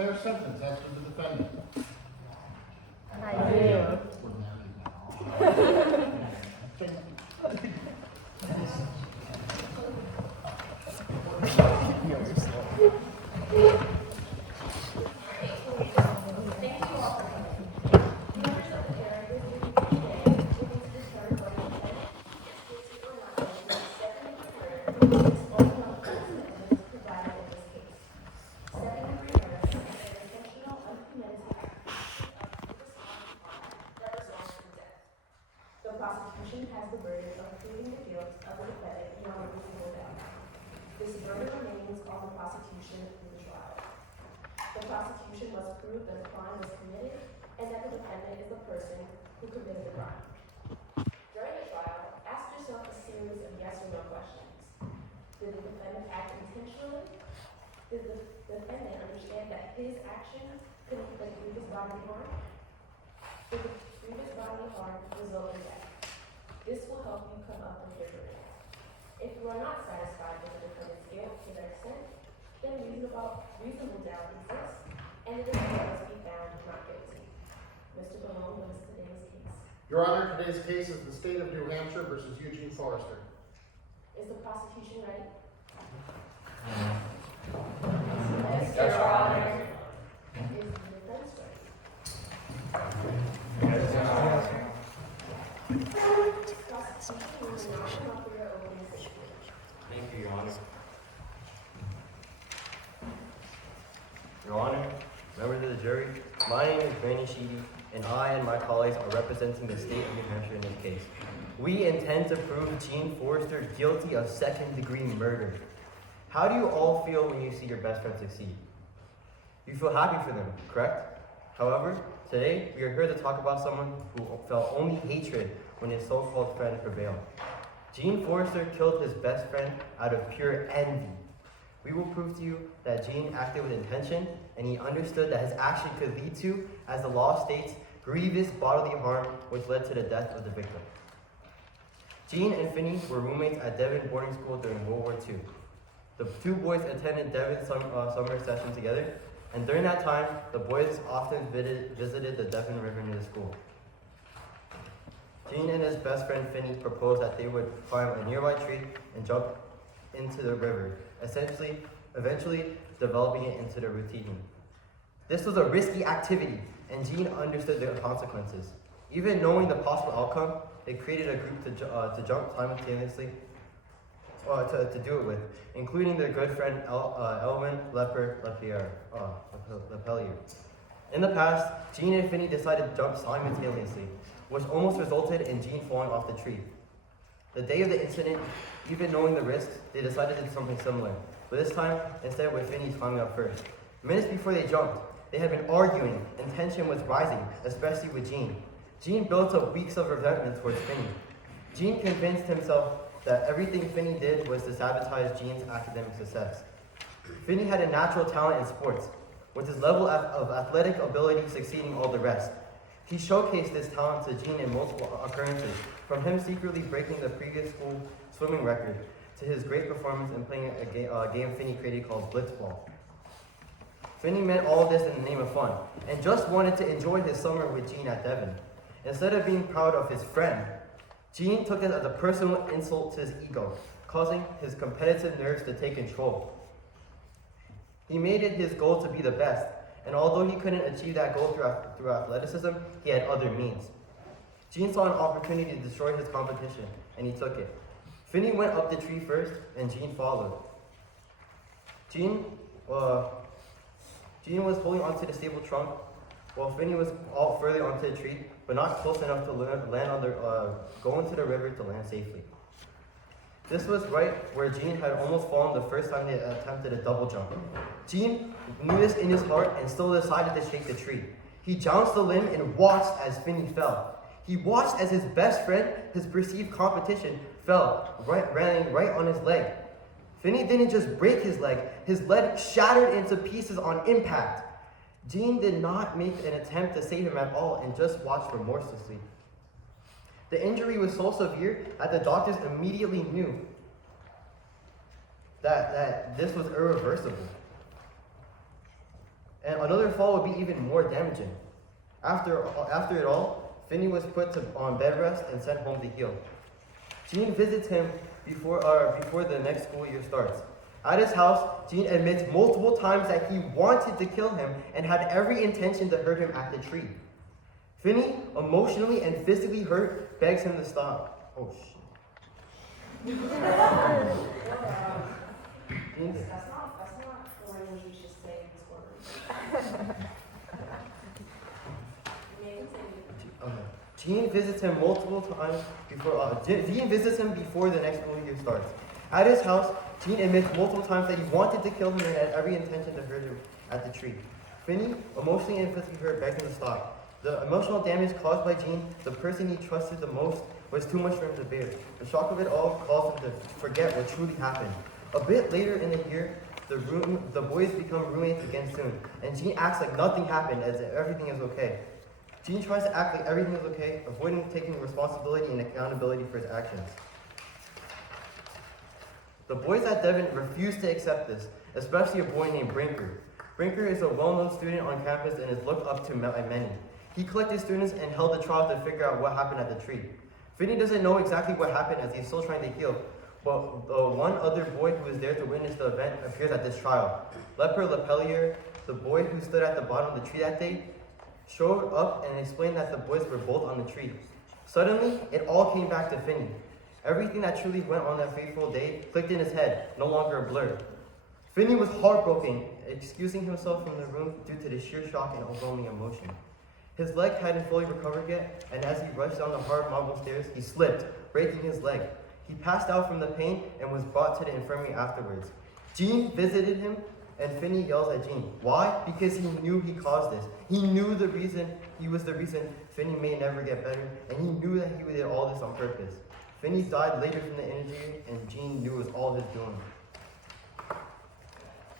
fair sentence as to the defendant? I do. The prosecution has the burden of proving the guilt of the defendant beyond a reasonable doubt. This burden remains on the prosecution through the trial. The prosecution must prove that the crime was committed and that the defendant is the person who committed the crime. During the trial, ask yourself a series of yes or no questions. Did the defendant act intentionally? Did the defendant understand that his action could inflict grievous bodily harm? Did the grievous bodily harm result in death? This will help you come up with your verdict. If you are not satisfied with the defendant's guilt to that extent, then reasonable doubt exists, and the defendant must be found not guilty. Mr. Malone, what is today's case? Your Honor, today's case is the State of New Hampshire versus Eugene Forrester. Is the prosecution ready? Yes, Your Honor. Is the defense ready? Yes, Your Honor. Prosecution, you will now come up for your opening statement. Thank you, Your Honor. Your Honor, members of the jury, my name is Brandon Sheedy, and I and my colleagues are representing the state of New Hampshire in this case. We intend to prove Gene Forrester guilty of second-degree murder. How do you all feel when you see your best friend succeed? You feel happy for them, correct? However, today we are here to talk about someone who felt only hatred when his so-called friend prevailed. Gene Forrester killed his best friend out of pure envy. We will prove to you that Gene acted with intention, and he understood that his action could lead to, as the law states, grievous bodily harm, which led to the death of the victim. Gene and Finney were roommates at Devon boarding school during World War II. The two boys attended Devon summer session together, and during that time, the boys often visited the Devon River near the school. Gene and his best friend Finney proposed that they would climb a nearby tree and jump into the river, eventually developing it into their routine. This was a risky activity, and Gene understood the consequences. Even knowing the possible outcome, they created a group to jump simultaneously, to do it with, including their good friend Elwin Lepellier. In the past, Gene and Finney decided to jump simultaneously, which almost resulted in Gene falling off the tree. The day of the incident, even knowing the risks, they decided to do something similar, but this time, instead with Finney climbing up first. Minutes before they jumped, they had been arguing, and tension was rising, especially with Gene. Gene built up weeks of resentment towards Finney. Gene convinced himself that everything Finney did was to sabotage Gene's academic success. Finney had a natural talent in sports, with his level of athletic ability succeeding all the rest. He showcased this talent to Gene in multiple occurrences, from him secretly breaking the previous school swimming record to his great performance in playing a game Finney created called Blitzball. Finney meant all of this in the name of fun, and just wanted to enjoy his summer with Gene at Devon. Instead of being proud of his friend, Gene took it as a personal insult to his ego, causing his competitive nerves to take control. He made it his goal to be the best, and although he couldn't achieve that goal through athleticism, he had other means. Gene saw an opportunity to destroy his competition, and he took it. Finney went up the tree first, and Gene followed. Gene was holding onto the stable trunk, while Finney was all further onto the tree, but not close enough to go into the river to land safely. This was right where Gene had almost fallen the first time they attempted a double jump. Gene knew this in his heart and still decided to shake the tree. He jounced the limb and watched as Finney fell. He watched as his best friend, his perceived competition, fell, landing right on his leg. Finney didn't just break his leg shattered into pieces on impact. Gene did not make an attempt to save him at all and just watched remorselessly. The injury was so severe that the doctors immediately knew that this was irreversible. and another fall would be even more damaging. After it all, Finney was put on bed rest and sent home to heal. Gene visits him before the next school year starts. At his house, Gene admits multiple times that he wanted to kill him and had every intention to hurt him at the tree. Finney, emotionally and physically hurt, begs him to stop. Oh, shit. Gene, That's not the language you should say in this courtroom. You may continue. Gene visits him multiple times before. Gene visits him before the next school year starts. At his house, Gene admits multiple times that he wanted to kill him and had every intention to hurt him at the tree. Finney, emotionally and physically hurt, begs him to stop. The emotional damage caused by Gene, the person he trusted the most, was too much for him to bear. The shock of it all caused him to forget what truly happened. A bit later in the year, the boys become roommates again soon, and Gene acts like nothing happened, as if everything is okay. Gene tries to act like everything is okay, avoiding taking responsibility and accountability for his actions. The boys at Devon refuse to accept this, especially a boy named Brinker. Brinker is a well-known student on campus and is looked up to by many. He collected students and held a trial to figure out what happened at the tree. Finney doesn't know exactly what happened as he's still trying to heal, but one other boy who was there to witness the event appears at this trial. Leper Lepellier, the boy who stood at the bottom of the tree that day, showed up and explained that the boys were both on the tree. Suddenly, it all came back to Finney. Everything that truly went on that fateful day clicked in his head, no longer a blur. Finney was heartbroken, excusing himself from the room due to the sheer shock and overwhelming emotion. His leg hadn't fully recovered yet, and as he rushed down the hard marble stairs, he slipped, breaking his leg. He passed out from the pain and was brought to the infirmary afterwards. Gene visited him, and Finney yells at Gene. Why? Because he knew he caused this. He knew he was the reason Finney may never get better, and he knew that he did all this on purpose. Finney died later from the injury, and Gene knew it was all his doing.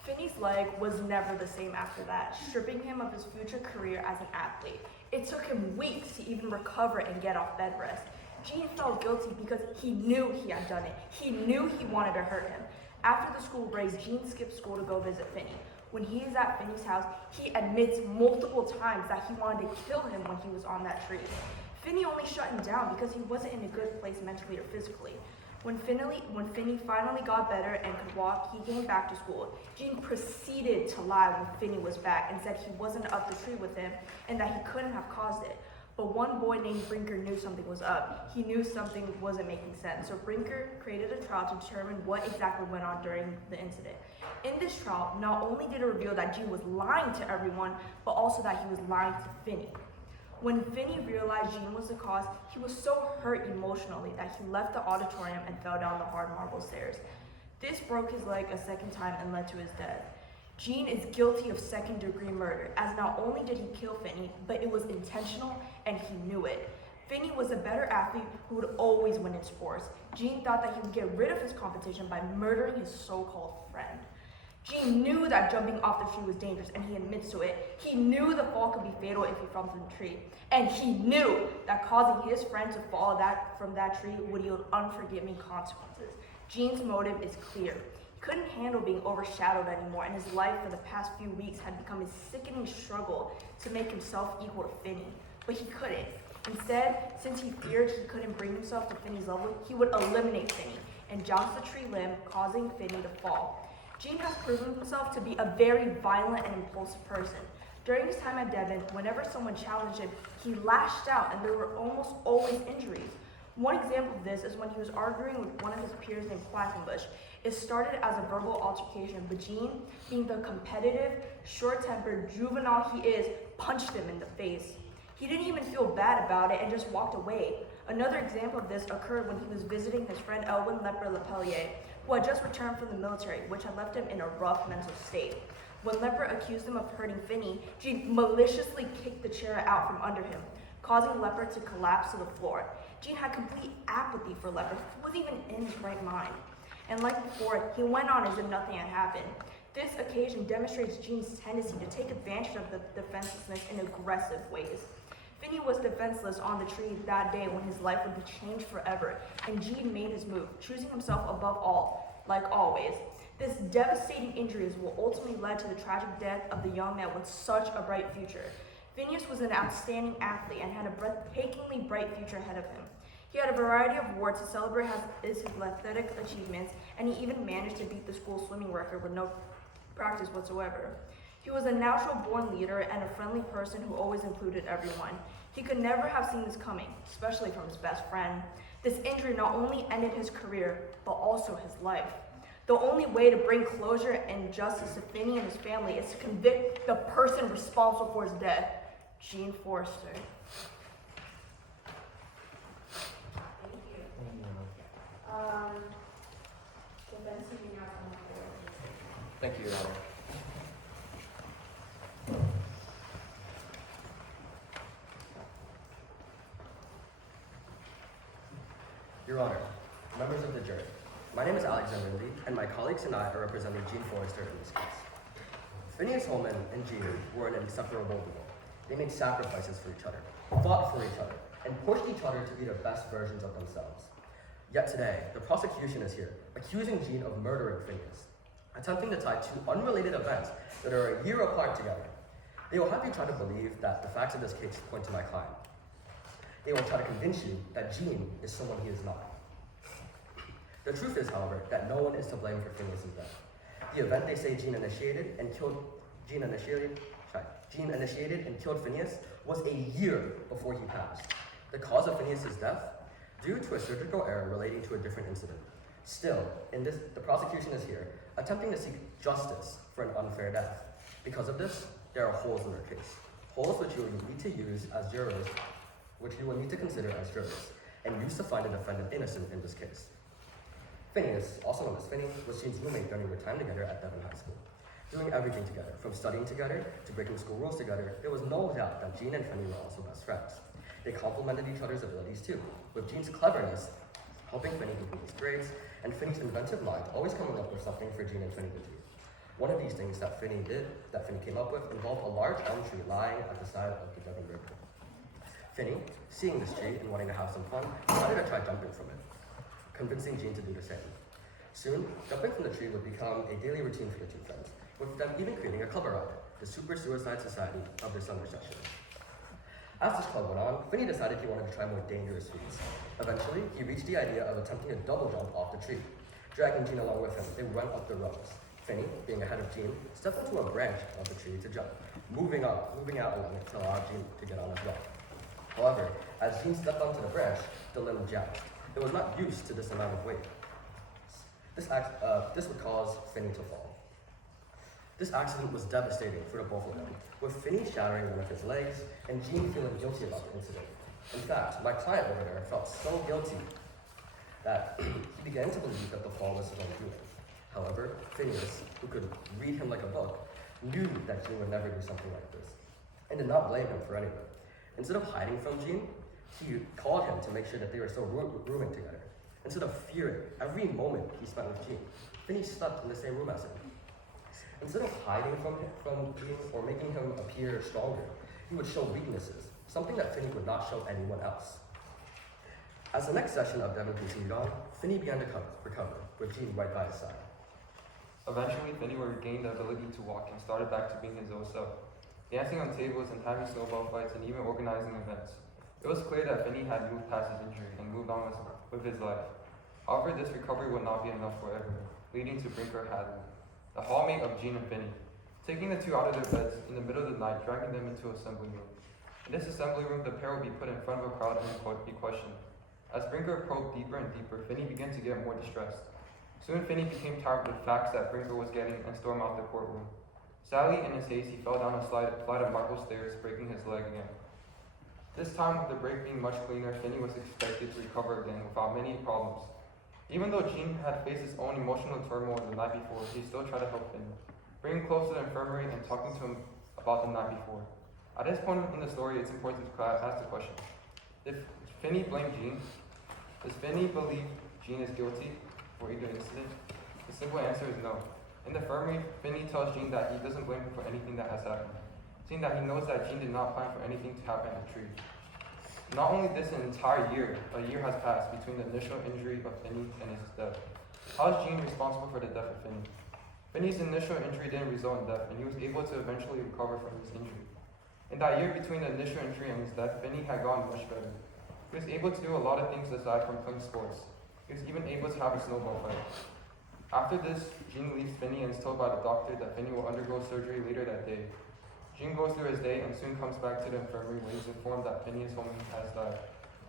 Finney's leg was never the same after that, stripping him of his future career as an athlete. It took him weeks to even recover and get off bed rest. Gene felt guilty because he knew he had done it. He knew he wanted to hurt him. After the school break, Gene skipped school to go visit Finney. When he is at Finney's house, he admits multiple times that he wanted to kill him when he was on that tree. Finney only shut him down because he wasn't in a good place mentally or physically. When Finney finally got better and could walk, he came back to school. Gene proceeded to lie when Finney was back and said he wasn't up the tree with him and that he couldn't have caused it. But one boy named Brinker knew something was up. He knew something wasn't making sense. So Brinker created a trial to determine what exactly went on during the incident. In this trial, not only did it reveal that Gene was lying to everyone, but also that he was lying to Finney. When Finney realized Gene was the cause, he was so hurt emotionally that he left the auditorium and fell down the hard marble stairs. This broke his leg a second time and led to his death. Gene is guilty of second-degree murder, as not only did he kill Finney, but it was intentional and he knew it. Finney was a better athlete who would always win in sports. Gene thought that he would get rid of his competition by murdering his so-called friend. Gene knew that jumping off the tree was dangerous, and he admits to it. He knew the fall could be fatal if he fell from the tree. And he knew that causing his friend to fall from that tree would yield unforgiving consequences. Gene's motive is clear. He couldn't handle being overshadowed anymore, and his life for the past few weeks had become a sickening struggle to make himself equal to Finney. But he couldn't. Instead, since he feared he couldn't bring himself to Finney's level, he would eliminate Finney and joust the tree limb, causing Finney to fall. Gene has proven himself to be a very violent and impulsive person. During his time at Devon, whenever someone challenged him, he lashed out and there were almost always injuries. One example of this is when he was arguing with one of his peers named Quackenbush. It started as a verbal altercation, but Gene, being the competitive, short-tempered juvenile he is, punched him in the face. He didn't even feel bad about it and just walked away. Another example of this occurred when he was visiting his friend Elwin Leper Lepellier, who had just returned from the military, which had left him in a rough mental state. When Leper accused him of hurting Finney, Gene maliciously kicked the chair out from under him, causing Leper to collapse to the floor. Gene had complete apathy for Leper, who wasn't even in his right mind. And like before, he went on as if nothing had happened. This occasion demonstrates Gene's tendency to take advantage of the defenselessness in aggressive ways. Finney was defenseless on the tree that day when his life would be changed forever, and Gene made his move, choosing himself above all, like always. This devastating injury is what ultimately led to the tragic death of the young man with such a bright future. Phineas was an outstanding athlete and had a breathtakingly bright future ahead of him. He had a variety of awards to celebrate his athletic achievements, and he even managed to beat the school swimming record with no practice whatsoever. He was a natural-born leader and a friendly person who always included everyone. He could never have seen this coming, especially from his best friend. This injury not only ended his career, but also his life. The only way to bring closure and justice to Finney and his family is to convict the person responsible for his death, Eugene Forrester. Thank you. Defense team now on the floor. Thank you, Your Honor. Your Honor, members of the jury, my name is Alexander Lee, and my colleagues and I are representing Eugene Forrester in this case. Phineas Holman and Gene were an inseparable duo. They made sacrifices for each other, fought for each other, and pushed each other to be the best versions of themselves. Yet today, the prosecution is here, accusing Gene of murdering Phineas, attempting to tie two unrelated events that are a year apart together. They will have you try to believe that the facts of this case point to my client. They will try to convince you that Gene is someone he is not. The truth is, however, that no one is to blame for Phineas' death. The event they say Gene initiated and killed Phineas was a year before he passed. The cause of Phineas' death? Due to a surgical error relating to a different incident. Still, the prosecution is here, attempting to seek justice for an unfair death. Because of this, there are holes in their case. Holes which you will need to use as jurors, which you will need to consider as jurors, and use to find the defendant innocent in this case. Phineas, also known as Finney, was Gene's roommate during their time together at Devon High School. Doing everything together, from studying together to breaking school rules together, there was no doubt that Gene and Finney were also best friends. They complemented each other's abilities too, with Gene's cleverness helping Finney improve his grades, and Finney's inventive mind always coming up with something for Gene and Finney to do. One of these things that Finney came up with, involved a large elm tree lying at the side of the Devon River. Finney, seeing this tree and wanting to have some fun, decided to try jumping from it, convincing Gene to do the same. Soon, jumping from the tree would become a daily routine for the two friends, with them even creating a club around it, the Super Suicide Society of their summer session. As this club went on, Finney decided he wanted to try more dangerous feats. Eventually, he reached the idea of attempting a double jump off the tree. Dragging Gene along with him, they went up the rungs. Finney, being ahead of Gene, stepped into a branch of the tree to jump, moving out along it to allow Gene to get on as well. However, as Gene stepped onto the branch, the limb jabbed. It was not used to this amount of weight. This would cause Finney to fall. This accident was devastating for the both of them, with Finney shattering one of his legs and Gene feeling guilty about the incident. In fact, my client over there felt so guilty that he began to believe that the fall was his own doing. However, Phineas, who could read him like a book, knew that Gene would never do something like this, and did not blame him for any of it. Instead of hiding from Gene, he called him to make sure that they were still rooming together. Instead of fearing every moment he spent with Gene, Finney slept in the same room as him. Instead of hiding from Gene or making him appear stronger, he would show weaknesses, something that Finney would not show anyone else. As the next session of Devon continued on, Finney began to recover, with Gene right by his side. Eventually, Finney regained the ability to walk and started back to being his old self, dancing on tables and having snowball fights and even organizing events. It was clear that Finney had moved past his injury and moved on with his life. However, this recovery would not be enough for Avery, leading to Brinker Hadley, the hallmate of Gene and Finney, taking the two out of their beds in the middle of the night, dragging them into an assembly room. In this assembly room, the pair would be put in front of a crowd and be questioned. As Brinker probed deeper and deeper, Finney began to get more distressed. Soon, Finney became tired of the facts that Brinker was getting and stormed out the courtroom. Sadly, in his haste, he fell down a flight of marble stairs, breaking his leg again. This time, with the break being much cleaner, Finney was expected to recover again without many problems. Even though Gene had faced his own emotional turmoil the night before, he still tried to help Finney, bringing him close to the infirmary and talking to him about the night before. At this point in the story, it's important to ask the question: if Finney blamed Gene, does Finney believe Gene is guilty for either incident? The simple answer is no. In the infirmary, Finney tells Gene that he doesn't blame him for anything that has happened, seeing that he knows that Gene did not plan for anything to happen at the tree. Not only this, an entire year, a year has passed between the initial injury of Finney and his death. How is Gene responsible for the death of Finney? Finney's initial injury didn't result in death, and he was able to eventually recover from his injury. In that year between the initial injury and his death, Finney had gotten much better. He was able to do a lot of things aside from playing sports. He was even able to have a snowball fight. After this, Gene leaves Finney and is told by the doctor that Finney will undergo surgery later that day. Gene goes through his day and soon comes back to the infirmary where he is informed that Phineas Holman has died.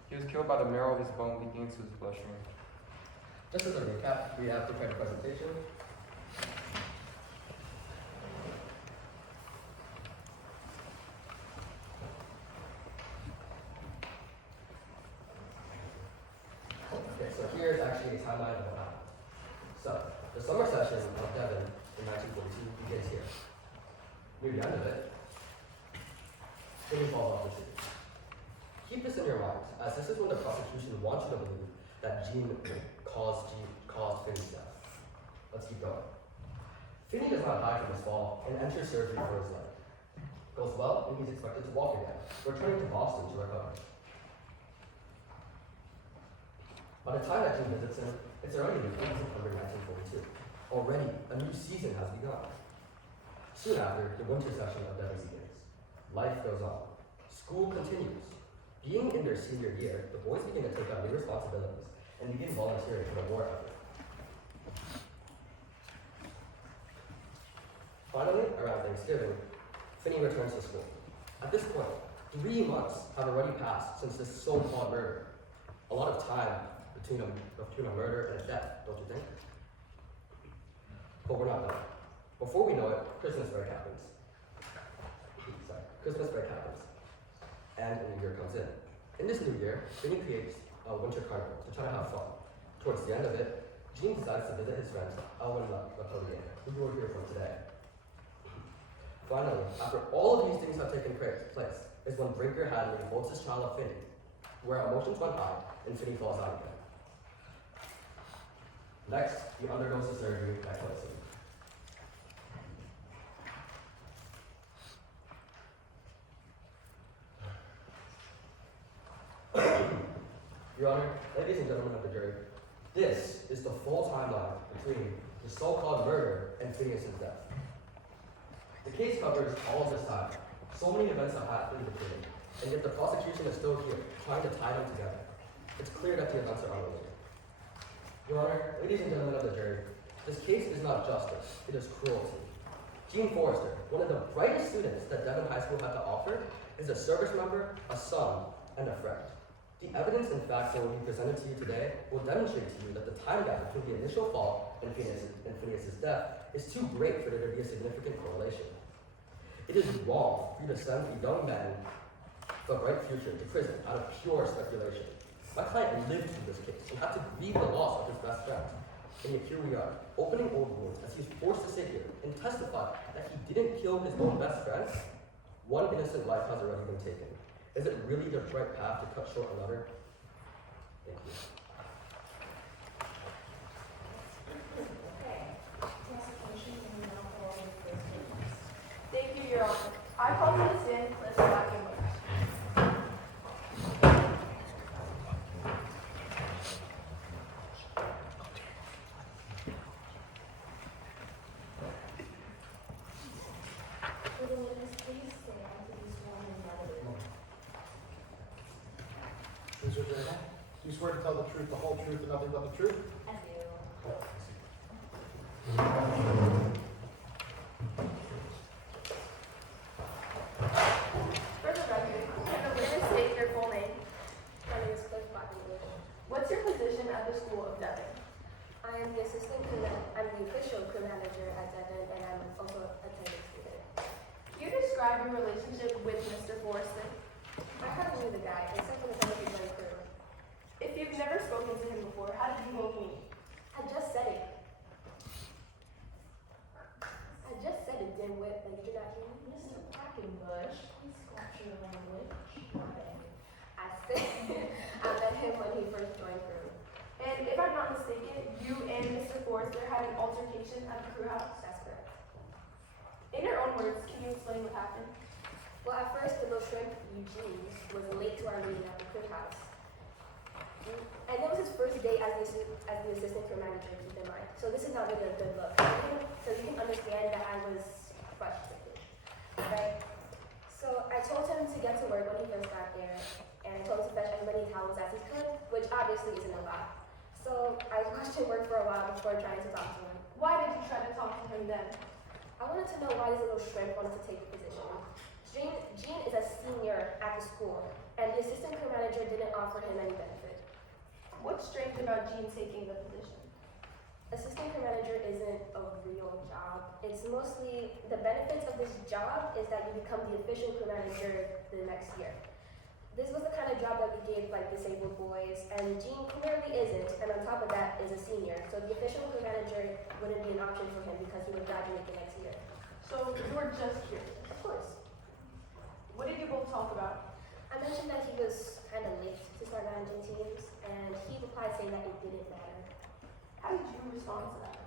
He was killed by the marrow of his bone leaking into his bloodstream. Just as a recap, we have prepared a presentation. Okay, so here's actually a timeline of what happened. So, the summer session of Devon in 1942 begins here. Near the end of it, Finney falls off the tree. Keep this in your mind, as this is when the prosecution wants you to believe that Gene caused Finney's death. Let's keep going. Finney does not hide from his fall and enters surgery for his leg. Goes well, and he's expected to walk again, returning to Boston to recover. By the time that Gene visits him, it's already the 8th of September 1942. Already, a new season has begun. Soon after, the winter session of Devon begins. Life goes on. School continues. Being in their senior year, the boys begin to take on new responsibilities and begin volunteering for the war effort. Finally, around Thanksgiving, Finney returns to school. At this point, 3 months have already passed since this so-called murder. A lot of time between a murder and a death, don't you think? But we're not done. Before we know it, Christmas break happens. Christmas break happens. And a new year comes in. In this new year, Finney creates a winter carnival to try to have fun. Towards the end of it, Gene decides to visit his friend, Elwin LaPolier, who you will hear from today. Finally, after all of these things have taken place, is when Brinker Hadley holds his child of Finney, where emotions went high and Finney falls out again. Next, he undergoes the surgery that kills him. Your Honor, ladies and gentlemen of the jury, this is the full timeline between the so-called murder and Phineas's death. The case covers all of this time. So many events have happened between them, and yet the prosecution is still here, trying to tie them together. It's clear that the events are unrelated. Your Honor, ladies and gentlemen of the jury, this case is not justice, it is cruelty. Gene Forrester, one of the brightest students that Devon High School had to offer, is a service member, a son, and a friend. The evidence and facts that will be presented to you today will demonstrate to you that the time gap between the initial fall and Phineas's death is too great for there to be a significant correlation. It is wrong for you to send a young man for a bright future to prison out of pure speculation. My client lived through this case and had to grieve the loss of his best friend. And yet here we are, opening old wounds as he's forced to sit here and testify that he didn't kill his own best friend. One innocent life has already been taken. Is it really the right path to cut short another? Thank you. Okay, prosecution may now call the first witness. Thank you, Your Honor. I call to the stand Cliff Blackenbush. Will the witness please stand to be sworn in by the witness? Please raise your hand. Do you swear to tell the truth, the whole truth, and nothing but the truth? I do. For the record, can the witness state their full name? My name is Cliff Blackenbush. What's your position at the School of Devon? I am the I'm the official crew manager at Devon, and I'm also a attending student. Can you describe your relationship with Mr. Forrester? I hardly knew the guy, except for the time he joined crew. If you've never spoken to him before, how did you both meet? I just said it. Dimwit, like, did you not hear me? Mr. Blackenbush, please watch your language. I said I met him when he first joined crew. And if I'm not mistaken, you and Mr. Forrester had an altercation at the crew house? That's correct. In your own words, can you explain what happened? Well, at first, the little shrimp, Eugene, was late to our meeting at the crew house. And it was his first day as the assistant crew manager, keep in mind. So this is not really a good look. So you can understand that I was frustrated, right? So I told him to get to work when he first got there, and I told him to fetch as many towels as he could, which obviously isn't a lot. So I watched him work for a while before trying to talk to him. Why did you try to talk to him then? I wanted to know why this little shrimp wanted to take the position. Gene is a senior at the school, and the assistant crew manager didn't offer him any benefit. What's strange about Gene taking the position? Assistant crew manager isn't a real job. It's mostly, the benefits of this job is that you become the official crew manager the next year. This was the kind of job that we gave like disabled boys, and Gene clearly isn't, and on top of that is a senior. So the official crew manager wouldn't be an option for him because he would graduate the next year. So you were just curious. Of course. What did you both talk about? I mentioned that he was kind of late to start managing teams, and he replied saying that it didn't matter. How did you respond to that?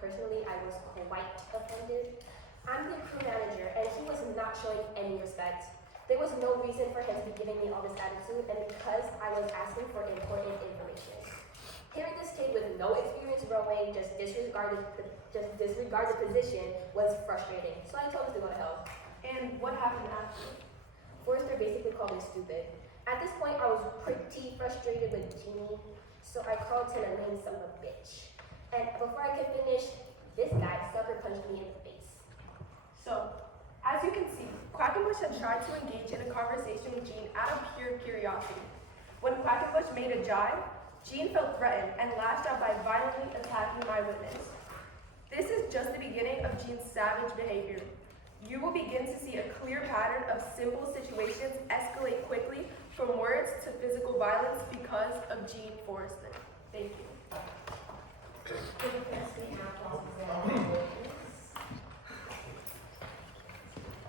Personally, I was quite offended. I'm the crew manager, and he was not showing any respect. There was no reason for him to be giving me all this attitude, and because I was asking for important information. Hearing this kid with no experience rowing just disregard the position was frustrating, so I told him to go to hell. And what happened after? Forrester basically called me stupid. At this point, I was pretty frustrated with Gene, so I called him a lame son of a bitch. And before I could finish, this guy sucker punched me in the face. So, as you can see, Quackenbush had tried to engage in a conversation with Gene out of pure curiosity. When Quackenbush made a jibe, Gene felt threatened and lashed out by violently attacking my witness. This is just the beginning of Gene's savage behavior. You will begin to see a clear pattern of simple situations escalate quickly from words to physical violence because of Gene Forrester. Thank you.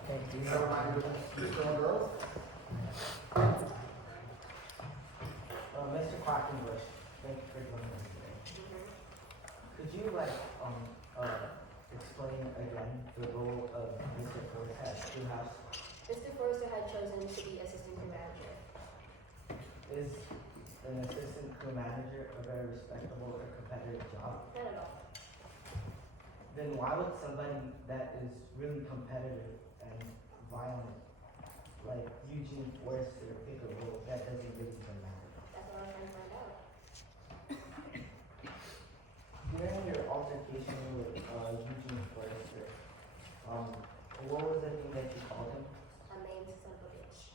Thank you. So, Mr. Girls? Mr. Quackenbush, thank you for joining us today. Could you explain again the role of Mr. Forrester at Schoolhouse? Mr. Forrester had chosen to be assistant crew manager. Is an assistant crew manager a very respectable or competitive job? Not at all. Then why would somebody that is really competitive and violent, like Eugene Forrester, pick a role that doesn't really even matter? That's what I'm trying to find out. During your altercation with Eugene Forrester, what was the thing that you called him? A maimed son of a bitch.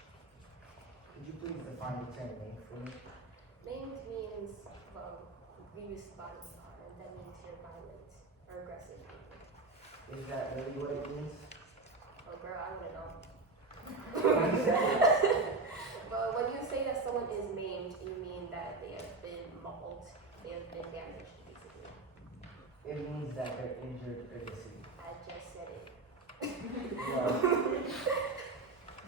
Could you please define the term name for me? Maimed means, well, reduced body part, and that means you're violent or aggressive. Is that really what it means? Oh, girl, I wouldn't know. What you said? Well, when you say that someone is maimed, you mean that they have been mauled, they have been damaged, basically. It means that they're injured or deceased. I just said it.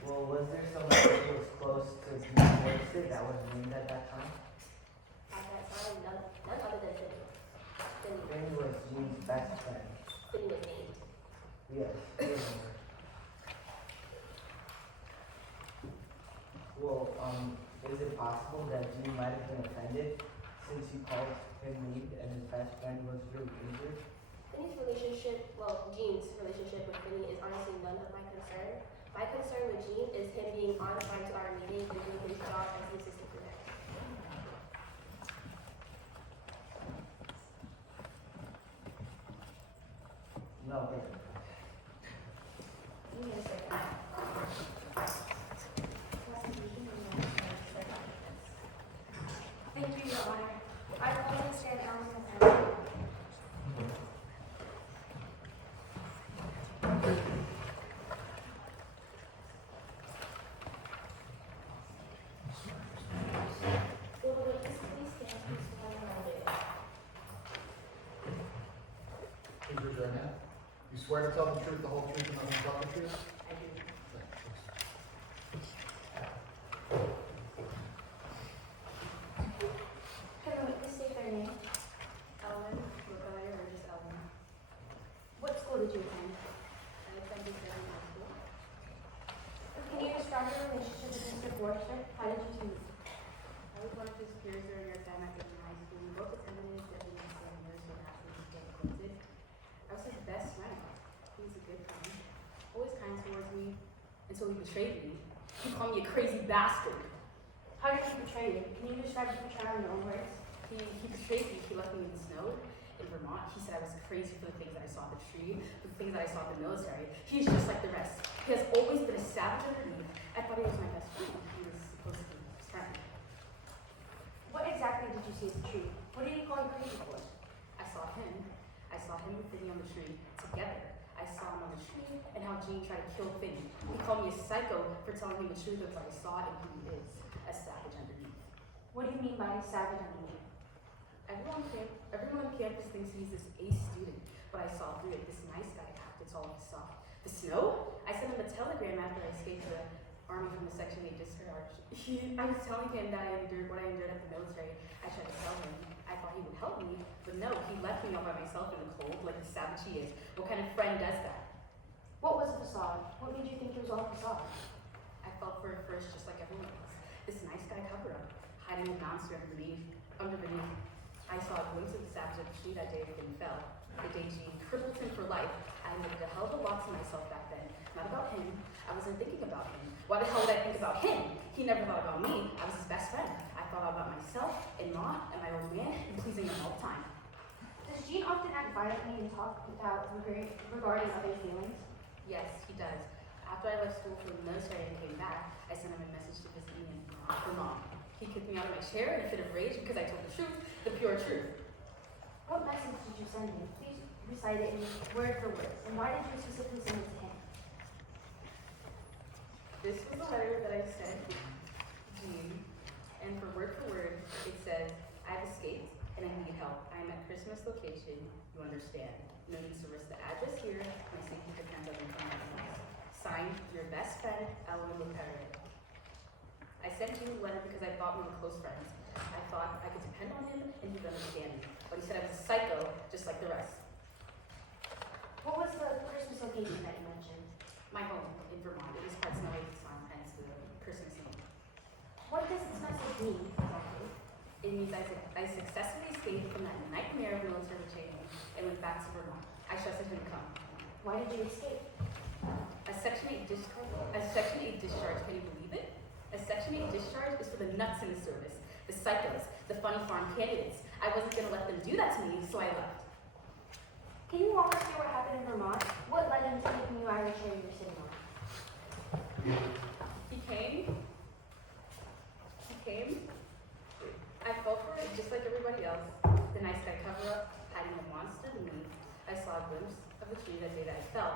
Well, was there someone who was close to being Forrester that was named at that time? At that time, none other than Finny. Finny was Gene's best friend. Finny was named. Yes, I remember. Well, is it possible that Gene might have been offended since you called him named and his best friend was really injured? Finny's relationship, well, Gene's relationship with Finny is honestly none of my concern. My concern with Gene is him being on time to our meeting and doing his job as the assistant crew manager. No, but Give me a second. Thank you, Your Honor. I will understand Allen's offense. Please stand, please stand around it. Please raise your hand. You swear to tell the truth, the whole truth, and nothing but the truth? I do. Can the witness state their name? Ellen, McGuire, or just Ellen? What school did you attend? I attended Fairview High School. Can you describe your relationship with Mr. Forrester? How did you two meet? I I was one of his peers during our time at Eugene High School. We both attended different same years when athletes get acquainted. I was his best friend. He was a good friend, always kind towards me, until he betrayed me. He called me a crazy bastard. How did he betray you? Can you describe the betrayal in your own words? He betrayed me. He left me in the snow in Vermont. He said I was crazy for the things that I saw at the tree, for the things that I saw at the military. He's just like the rest. He has always been a savage underneath. I thought he was my best friend. He was supposed to be his friend. What exactly did you see at the tree? What did he call you crazy for? I saw him and Finny on the tree together. I saw him on the tree and how Gene tried to kill Finny. He called me a psycho for telling him the truth of what I saw and who he is, a savage underneath. What do you mean by savage underneath? Everyone on campus thinks he's this ace student, but I saw through it. This nice guy act, it's all he saw. The snow? I sent him a telegram after I escaped the army from the Section 8 discharge. I was telling him that I endured what I endured at the military. I tried to tell him. I thought he would help me, but no, he left me all by myself in the cold, like the savage he is. What kind of friend does that? What was the facade? What made you think it was all facade? I felt for it first just like everyone else. This nice guy cover up, hiding the monster underneath. I saw a glimpse of the savage at the tree that day Finn fell. The day Gene crippled him for life. I admitted a hell of a lot to myself back then. Not about him. I wasn't thinking about him. Why the hell would I think about him? He never thought about me. I was his best friend. I thought about myself and Ma and my old man and pleasing him all the time. Does Gene often act violently and talk about regarding other feelings? Yes, he does. After I left school for the military and came back, I sent him a message to visit me for Mom. He kicked me out of my chair in a fit of rage because I told the truth, the pure truth. What message did you send him? Please recite it in word for word. And why did you specifically send it to him? This was a letter that I sent to Gene, and for word, it says, I've escaped and I need help. I am at Christmas location, you understand. No need to risk the address here, my safety depends on your commitments. Signed, your best friend, Ellen Lopez. I sent you a letter because I thought we were close friends. I thought I could depend on him and he would understand me. But he said I was a psycho, just like the rest. What was the Christmas location that you mentioned? My home in Vermont. It was quite snowy this time, hence the Christmas Eve. What does this message mean exactly? It means I successfully escaped from that nightmare of military training and went back to Vermont. I trusted him to come. Why did you escape? A Section 8 discharge, can you believe it? A Section 8 discharge is for the nuts in the service, the psychos, the funny farm candidates. I wasn't going to let them do that to me, so I left. Can you walk us through what happened in Vermont? What led him to taking you out of the chair you were sitting on? He came. I fell for it just like everybody else. The nice guy cover up, hiding the monster beneath. I saw a glimpse of the tree that day that I fell.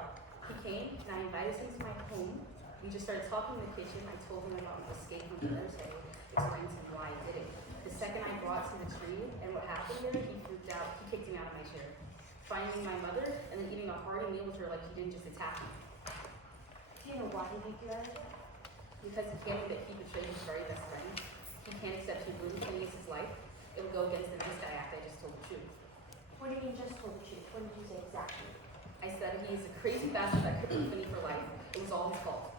He came and I invited him to my home. We just started talking in the kitchen. I told him about my escape from the military, explained to him why I did it. The second I brought to the tree and what happened there, he freaked out. He kicked me out of my chair. Finding my mother and then eating a hearty meal with her like he didn't just attack me. Do you know why he kicked you out of it? Because he can't believe that he betrayed his very best friend. He can't accept he ruined his life. It will go against the nice guy act I just told the truth. What do you mean just told the truth? What did you say exactly? I said he is a crazy bastard that crippled Finny for life. It was all his fault.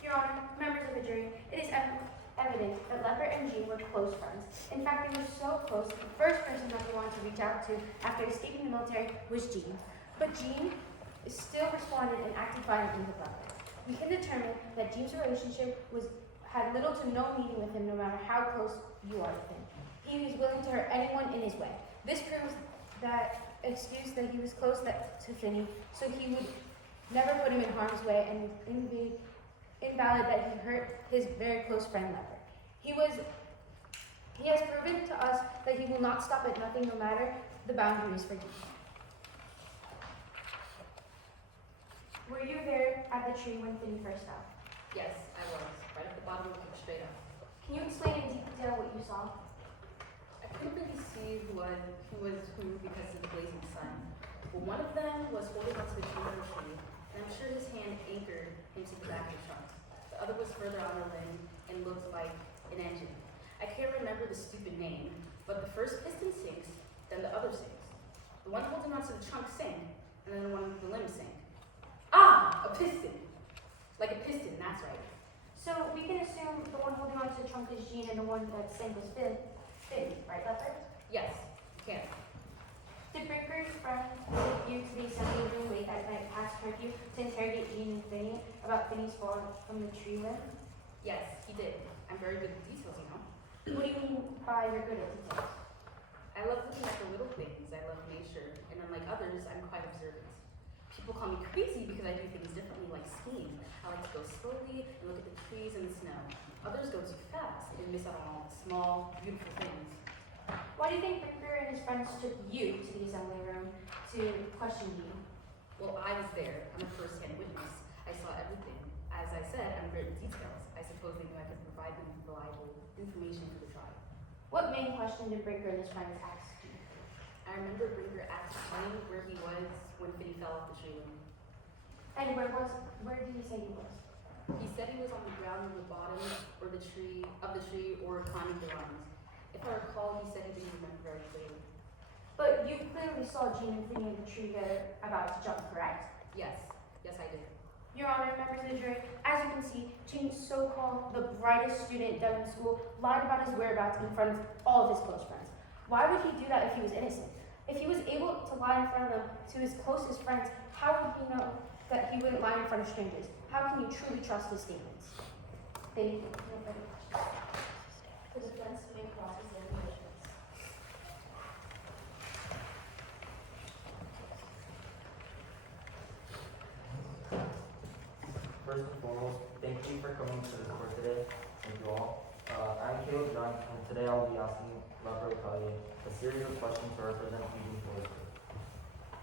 Your Honor, members of the jury, it is evident that Leopard and Gene were close friends. In fact, they were so close that the first person that they wanted to reach out to after escaping the military was Gene. But Gene still responded and acted violently with Leopard. We can determine that Gene's relationship had little to no meaning with him no matter how close you are with him. He was willing to hurt anyone in his way. This proves that excuse that he was close to Finny, so he would never put him in harm's way, and invalid that he hurt his very close friend Leopard. He has proven to us that he will not stop at nothing no matter the boundaries for Gene. Were you there at the tree when Finny first fell? Yes, I was. Right at the bottom, looking straight up. Can you explain in detail what you saw? I couldn't really see who was who because of the blazing sun. But one of them was holding onto the tree, and I'm sure his hand anchored into the back of the trunk. The other was further on the limb and looked like an engine. I can't remember the stupid name, but the first piston sinks, then the other sinks. The one holding onto the trunk sank, and then the one with the limb sank. Ah, a piston. Like a piston, that's right. So we can assume the one holding onto the trunk is Gene and the one that sank was Finn, right, Leopard? Yes, you can. Did Brinker's friend take you to the assembly room late at night past curfew to interrogate Gene and Finny about Finny's fall from the tree limb? Yes, he did. I'm very good at details, you know. What do you mean by you're good at details? I love looking at the little things. I love nature, and unlike others, I'm quite observant. People call me crazy because I do things differently, like skiing. I like to go slowly and look at the trees and the snow. Others go too fast and miss out on all the small, beautiful things. Why do you think Brinker and his friends took you to the assembly room to question you? Well, I was there. I'm a first-hand witness. I saw everything. As I said, I'm great at details. I suppose they knew I could provide them with reliable information for the trial. What main question did Brinker and his friends ask you? I remember Brinker asked me where he was when Finny fell off the tree limb. And where did he say he was? He said he was on the ground near the bottom or the tree or climbing the rungs. If I recall, he said he didn't remember very clearly. But you clearly saw Gene and Finny in the tree they're about to jump, correct? Yes, I did. Your Honor, members of the jury, as you can see, Gene, so-called the brightest student done in school, lied about his whereabouts in front of all of his close friends. Why would he do that if he was innocent? If he was able to lie in front of them to his closest friends, how would he know that he wouldn't lie in front of strangers? How can you truly trust his statements? Thank you. No further questions. The defense may cross-examinations. First and foremost, thank you for coming to the court today. Thank you all. I'm Caleb Dunn, and today I'll be asking Dr. Lepellier a series of questions to represent Eugene Forrester.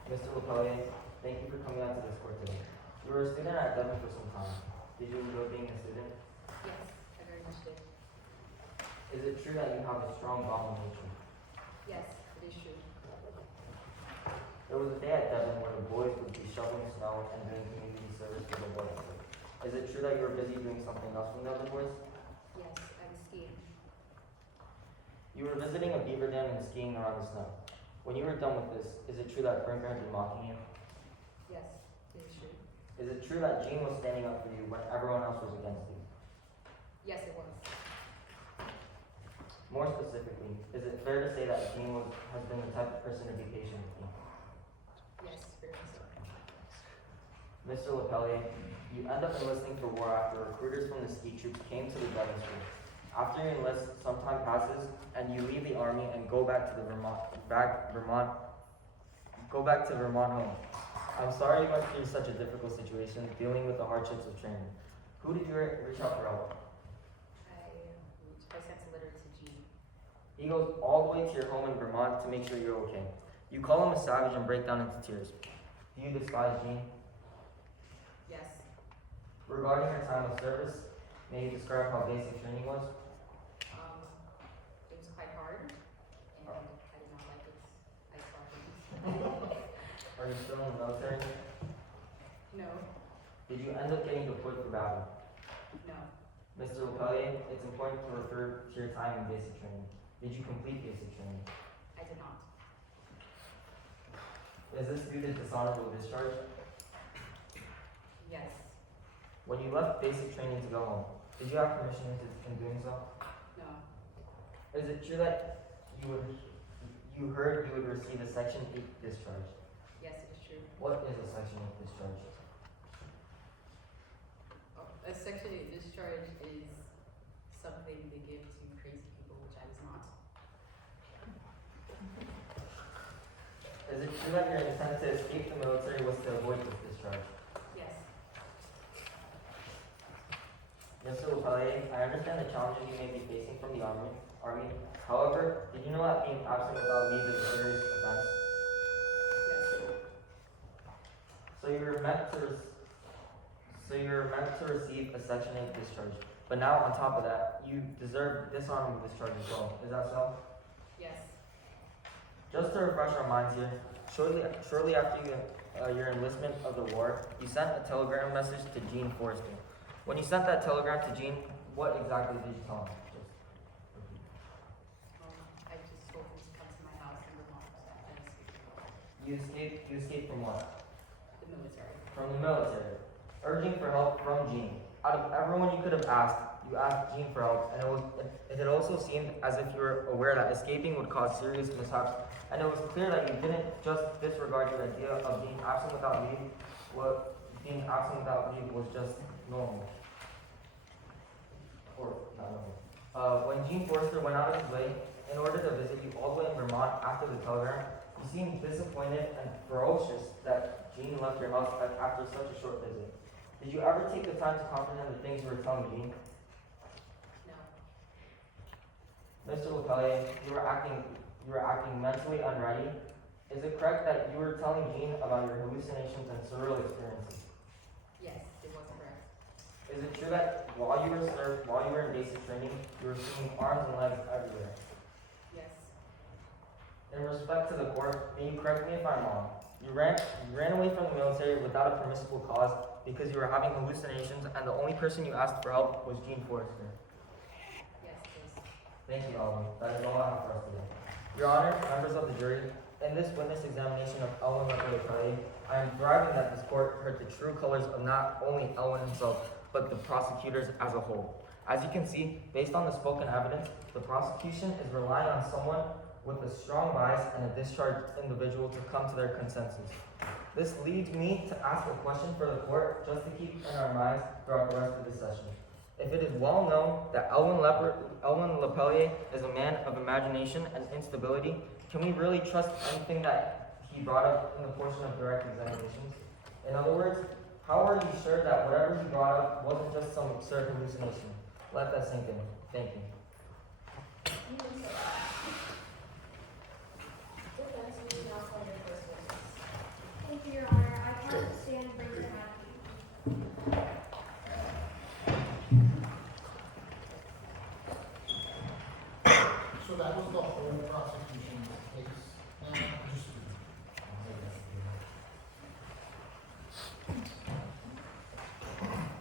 Mr. Lepellier, thank you for coming out to this court today. You were a student at Devon for some time. Did you enjoy being a student? Yes, I very much did. Is it true that you have a strong bond with nature? Yes, it is true. There was a day at Devon where the boys would be shoveling snow and doing community service for the boys. Is it true that you were busy doing something else from the other boys? Yes, I was skiing. You were visiting a beaver dam and skiing around the snow. When you were done with this, is it true that Brinker had been mocking you? Yes, it is true. Is it true that Gene was standing up for you when everyone else was against you? Yes, it was. More specifically, is it fair to say that Gene has been the type of person to be patient with you? Yes, very so. Mr. Lepellier, you end up enlisting for war after recruiters from the ski troops came to the Devon school. After you enlist, some time passes, and you leave the army and go back to Vermont home. I'm sorry you went through such a difficult situation dealing with the hardships of training. Who did you reach out for help? I sent a letter to Gene. He goes all the way to your home in Vermont to make sure you're okay. You call him a savage and break down into tears. Do you despise Gene? Yes. Regarding your time of service, may you describe how basic training was? It was quite hard, and I did not like it. I saw things. Are you still in the military? No, Did you end up getting deployed for battle? no, Mr. Lepellier, it's important to refer to your time in basic training. Did you complete basic training? I did not. Is this due to dishonorable discharge? Yes, When you left basic training to go home, did you have permission in doing so? no, Is it true that you heard you would receive a Section 8 discharge? yes, it is true. What is a Section 8 discharge? A Section 8 discharge is something they give to crazy people, which I was not. Is it true that your intent to escape the military was to avoid this discharge? Yes, Mr. Lepellier, I understand the challenges you may be facing from the Army. However, did you know that being absent without leave is a serious offense? yes, So you were meant to receive a Section 8 discharge. But now, on top of that, you deserve dishonorable discharge as well. Is that so? yes, Just to refresh our minds here, shortly after your enlistment of the war, you sent a telegram message to Gene Forrester. When you sent that telegram to Gene, what exactly did you tell him? I just told him to come to my house in Vermont. I escaped You escaped from what? the military. From the military. Urging for help from Gene. Out of everyone you could have asked, you asked Gene for help, and it had also seemed as if you were aware that escaping would cause serious mishaps, and it was clear that you didn't just disregard the idea of being absent without leave. Being absent without leave was just normal. Or not normal. When Gene Forrester went out of his way in order to visit you all the way in Vermont after the telegram, you seemed disappointed and ferocious that Gene left your house after such a short visit. Did you ever take the time to comprehend the things you were telling Gene? No. Mr. LePellier, you were acting mentally unready. Is it correct that you were telling Gene about your hallucinations and surreal experiences? Yes, it was correct. Is it true that while you were in basic training, you were seeing arms and legs everywhere? Yes. In respect to the court, may you correct me if I'm wrong. You ran away from the military without a permissible cause because you were having hallucinations, and the only person you asked for help was Gene Forrester. Yes, please. Thank you, Alvin. That is all I have for us today. Your Honor, members of the jury, in this witness examination of Elwin LePellier, I am driving that this court heard the true colors of not only Elwin himself, but the prosecutors as a whole. As you can see, based on the spoken evidence, the prosecution is relying on someone with a strong bias and a discharged individual to come to their consensus. This leads me to ask a question for the court just to keep in our minds throughout the rest of the session. If it is well known that Elwin LePellier is a man of imagination and instability, can we really trust anything that he brought up in the portion of direct examinations? In other words, how are you sure that whatever he brought up wasn't just some absurd hallucination? Let that sink in. Thank you. Defense, you may now call your first witness. Thank you, Your Honor. I call to stand Brenton Matthews. So that was the whole prosecution's case now? Just.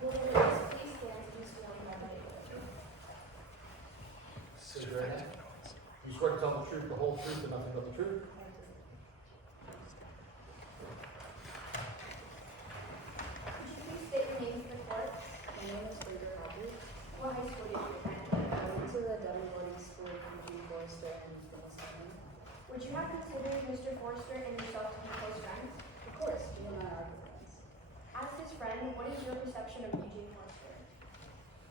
Will the witness please stand and be sworn in by the jury? Raise your hand. You swear to tell the truth, the whole truth, and nothing but the truth? Could you please state your name for the court? My name is Avery. What high school did you attend? I went to the Devon boarding school with Eugene, Forrester, and Eugene. Would you have considered Mr. Forrester and yourself to be close friends? Of course, you and I are good friends. As his friend, what is your perception of Eugene Forrester?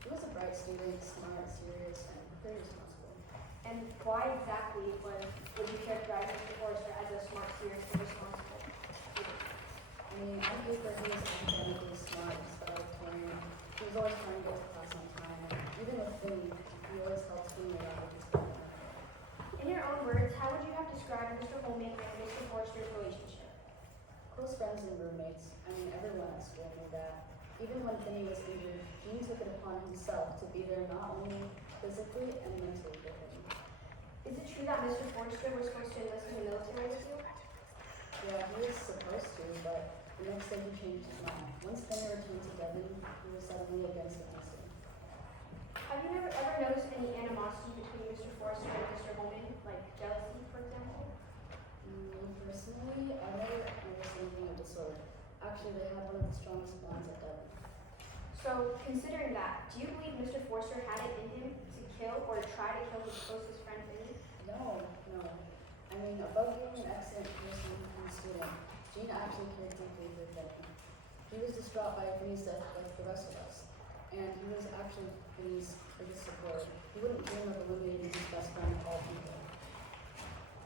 He was a bright student, smart, serious, and very responsible. And why exactly would you characterize Mr. Forrester as a smart, serious, and responsible student? I mean, I think that he was academically smart, valedictorian. He was always trying to get to class on time. Even with Vinny, he always helped me out with his homework. In your own words, how would you have described Mr. Holman and Mr. Forrester's relationship? Close friends and roommates. I mean, everyone at school knew that. Even when Vinny was injured, Gene took it upon himself to be there not only physically and mentally for him. Is it true that Mr. Forrester was supposed to enlist in the military with you? Yeah, he was supposed to, but the next day he changed his mind. Once Vinny returned to Devon, he was suddenly against enlisting. Have you ever noticed any animosity between Mr. Forrester and Mr. Holman, like jealousy, for example? Me personally, I never noticed anything of the sort. Actually, they had one of the strongest bonds at Devon. So, considering that, do you believe Mr. Forrester had it in him to kill or try to kill his closest friend, Vinny? No. I mean, above being an excellent person and student, Gene actually cared deeply for Vinny. He was distraught by Vinny's death like the rest of us, and he was actually Vinny's biggest supporter. He wouldn't dream of eliminating his best friend of all people.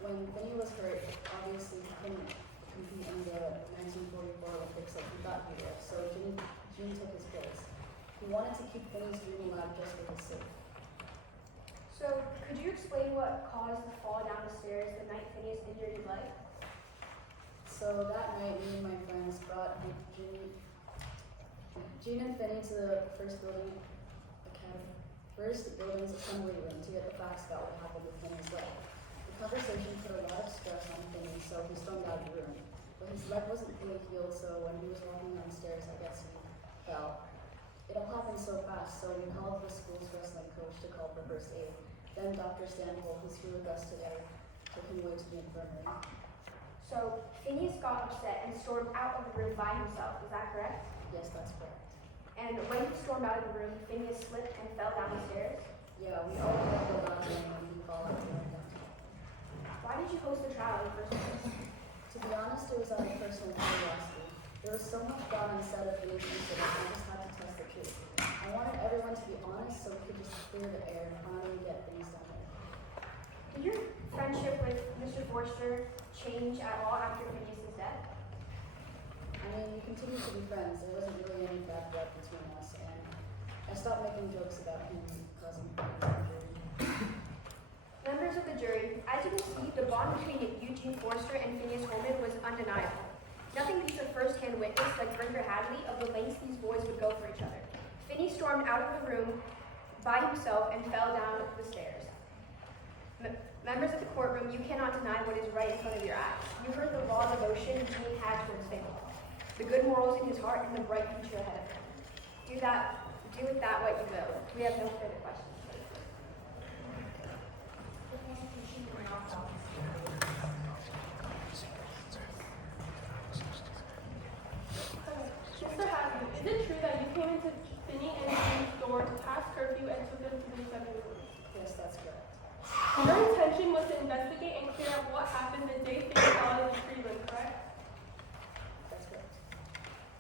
When Vinny was hurt, obviously he couldn't compete in the 1944 Olympics like he thought he would, so Gene took his place. He wanted to keep Vinny's dream alive just for his sake. So, could you explain what caused the fall down the stairs the night Phineas injured his leg? So that night, me and my friends brought Gene and Finny to the first building's assembly room to get the facts about what happened with Finny's leg. The conversation put a lot of stress on Finny, so he stormed out of the room. But his leg wasn't fully healed, so when he was walking downstairs, I guess he fell. It all happened so fast, so we called the school's wrestling coach to call for first aid. Then Dr. Stanhope, who's here with us today, took him away to the infirmary. So, Phineas got upset and stormed out of the room by himself, is that correct? Yes, that's correct. And when he stormed out of the room, Phineas slipped and fell down the stairs. Yeah, we all had to go down there and we fall out there and down. Why did you host the trial in the first place? To be honest, it was out of personal curiosity. There was so much gone inside of the incident, I just had to test the truth. I wanted everyone to be honest so we could just clear the air and finally get things done there. Did your friendship with Mr. Forrester change at all after Phineas's death? I mean, we continued to be friends. There wasn't really any bad blood between us, and I stopped making jokes about him causing injury. Members of the jury, as you can see, the bond between Eugene Forrester and Phineas Holman was undeniable. Nothing beats a first-hand witness like Brenda Hadley of the lengths these boys would go for each other. Phineas stormed out of the room by himself and fell down the stairs. Members of the courtroom, you cannot deny what is right in front of your eyes. You heard the raw devotion Gene had towards Phineas, the good morals in his heart, and the bright future ahead of him. Do with that what you will. We have no further questions. Mr. Hadley, is it true that you came into Finney and Gene's door past curfew and took them to the assembly room? Yes, that's correct. Your intention was to investigate and clear up what happened the day Finney fell out of the tree limb, correct? That's correct.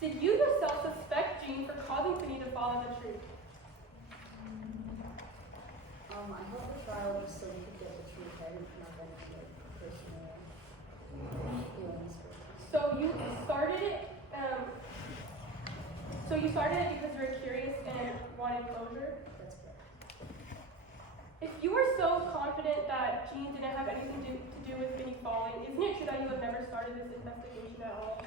Did you yourself suspect Gene for causing Finney to fall in the tree? I held the trial just so we could get the truth. I didn't have any like personal feelings for it. So you started it. Because you were curious and wanted closure. That's correct. If you were so confident that Gene didn't have anything to do with Finney falling, isn't it true that you have never started this investigation at all?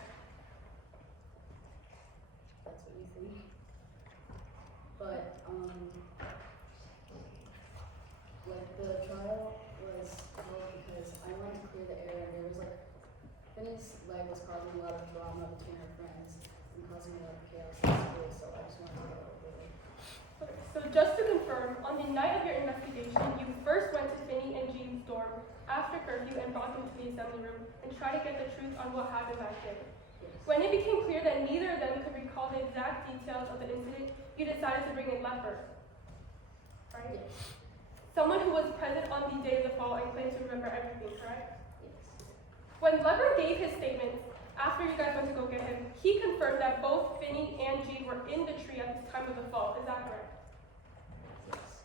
That's what you think. But, like, the trial was held because I wanted to clear the air, and there was, like, Finney's leg was causing a lot of drama between our friends and causing a lot of chaos in school, so I just wanted to get over it. Okay, so just to confirm, on the night of your investigation, you first went to Finney and Gene's dorm after curfew and brought them to the assembly room and tried to get the truth on what happened that day. Yes. When it became clear that neither of them could recall the exact details of the incident, you decided to bring in Leper, right? Yes. Someone who was present on the day of the fall and claimed to remember everything, correct? Yes. When Leper gave his statements, after you guys went to go get him, he confirmed that both Finney and Gene were in the tree at the time of the fall. Is that correct? Yes.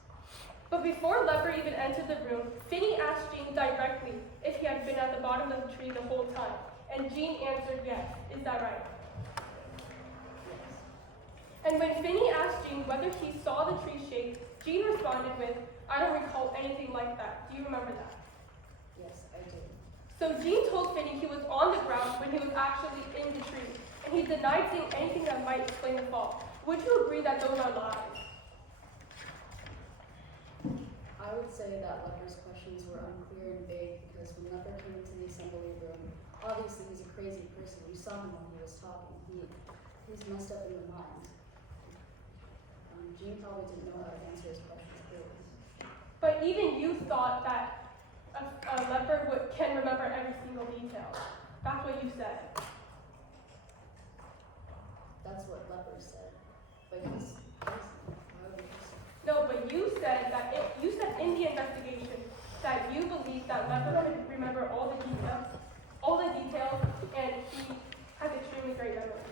But before Leper even entered the room, Finney asked Gene directly if he had been at the bottom of the tree the whole time. And Gene answered yes. Is that right? Yes. And when Finney asked Gene whether he saw the tree shake, Gene responded with, "I don't recall anything like that. Do you remember that?" Yes, I do. So Gene told Finney he was on the ground when he was actually in the tree, and he denied seeing anything that might explain the fall. Would you agree that those are lies? I would say that Leper's questions were unclear and vague because when Leper came into the assembly room, obviously he's a crazy person. You saw him when he was talking. He's messed up in the mind. Gene probably didn't know how to answer his questions clearly. But even you thought that a leper can remember every single detail. That's what you said. That's what Leper said. But he's crazy. Why would he do so? No, but you said that you said in the investigation that you believed that leper could remember all the details, and he has extremely great memory.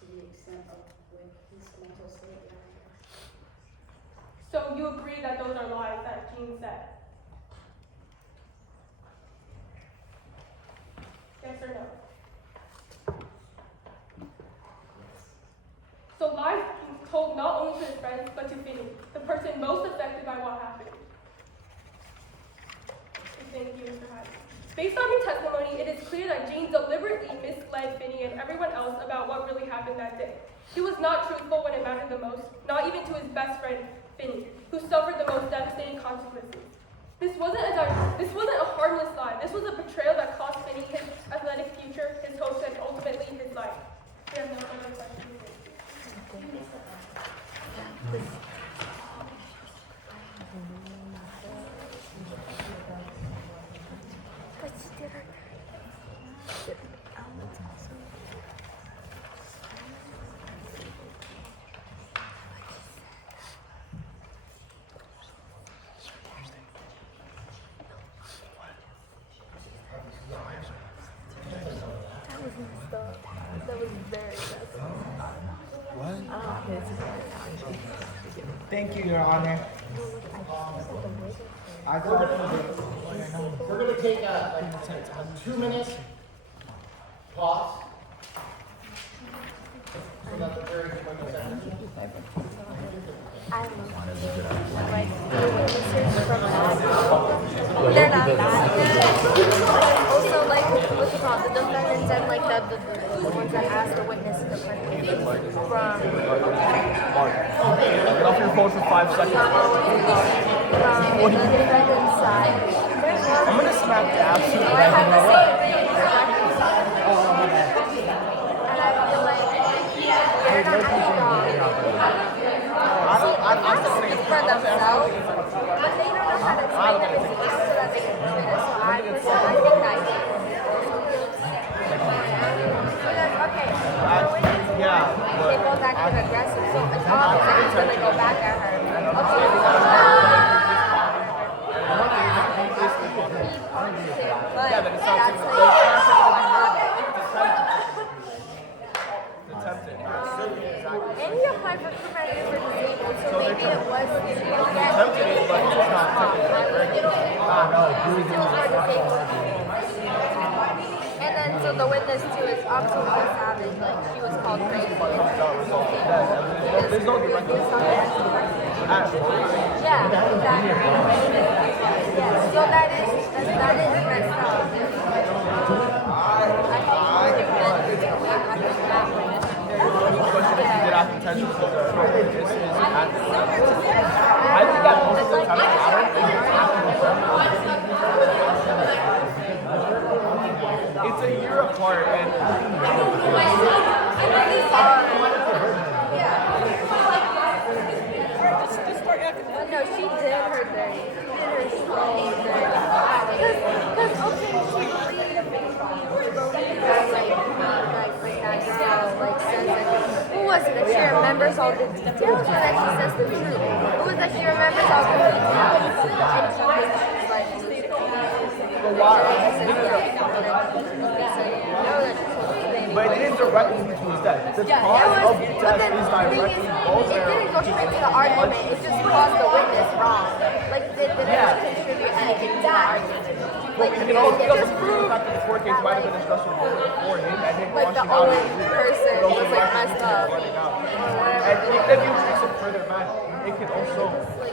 To the extent of with his mental state, yeah, I guess. So you agree that those are lies that Gene said? Yes or no? So lies told not only to his friends, but to Finney, the person most affected by what happened. Thank you, Mr. Hyde. Based on your testimony, it is clear that Gene deliberately misled Finney and everyone else about what really happened that day. He was not truthful when it mattered the most, not even to his best friend, Finney, who suffered the most devastating consequences. This wasn't a harmless lie. This was a betrayal that cost Finney his athletic future, his hopes, and ultimately his life. We have no further questions. Thank you, Your Honor. I call for the. We're gonna take a 2-minute pause. So that the jury can make a sentence. They're not bad. Also, like with the defendants and like the ones that asked the witness the question from Get off your phone for 5 seconds. the defendant's side. I'm gonna smack the absolute So I have the same perspective. And I feel like they're not strong. I'm They have to speak for themselves, but they don't know how to explain everything so that they can explain it. So I personally, I think that because, okay, her witness, they both acted aggressive, so it's obvious that he's gonna go back at her. But that's and he applied for criminal for disabled, so maybe it was to get and then so the witness too is absolutely savage, like she was called crazy. There's no direct Yeah, exactly. Yeah, so that is messed up. Get out potential because this is I think that most of the time I don't think it's a year apart and no, she did her thing. She did her so dirty. Because okay, she like that girl like says that who was it that she remembers all the details or that she says the truth? Who was that she remembers all the details? And she was like but it didn't directly lead to his death. The cause of death is directly both. It didn't go straight to the argument. It just caused the witness wrong. Like it didn't contribute anything to the argument. Like it just proved the fact that the court case might have been a stressful moment for him. And him like the only person was like messed up. And if you trace it further back, it could also,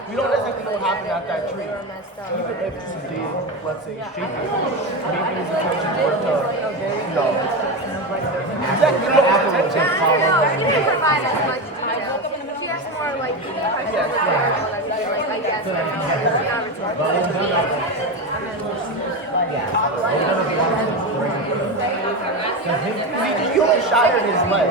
we don't exactly know what happened at that tree. Even if you did, let's say, shape it, maybe his intention was to, exactly, no intention. She didn't provide as much detail. She has more like questions with like I guess, He only shot her in his leg.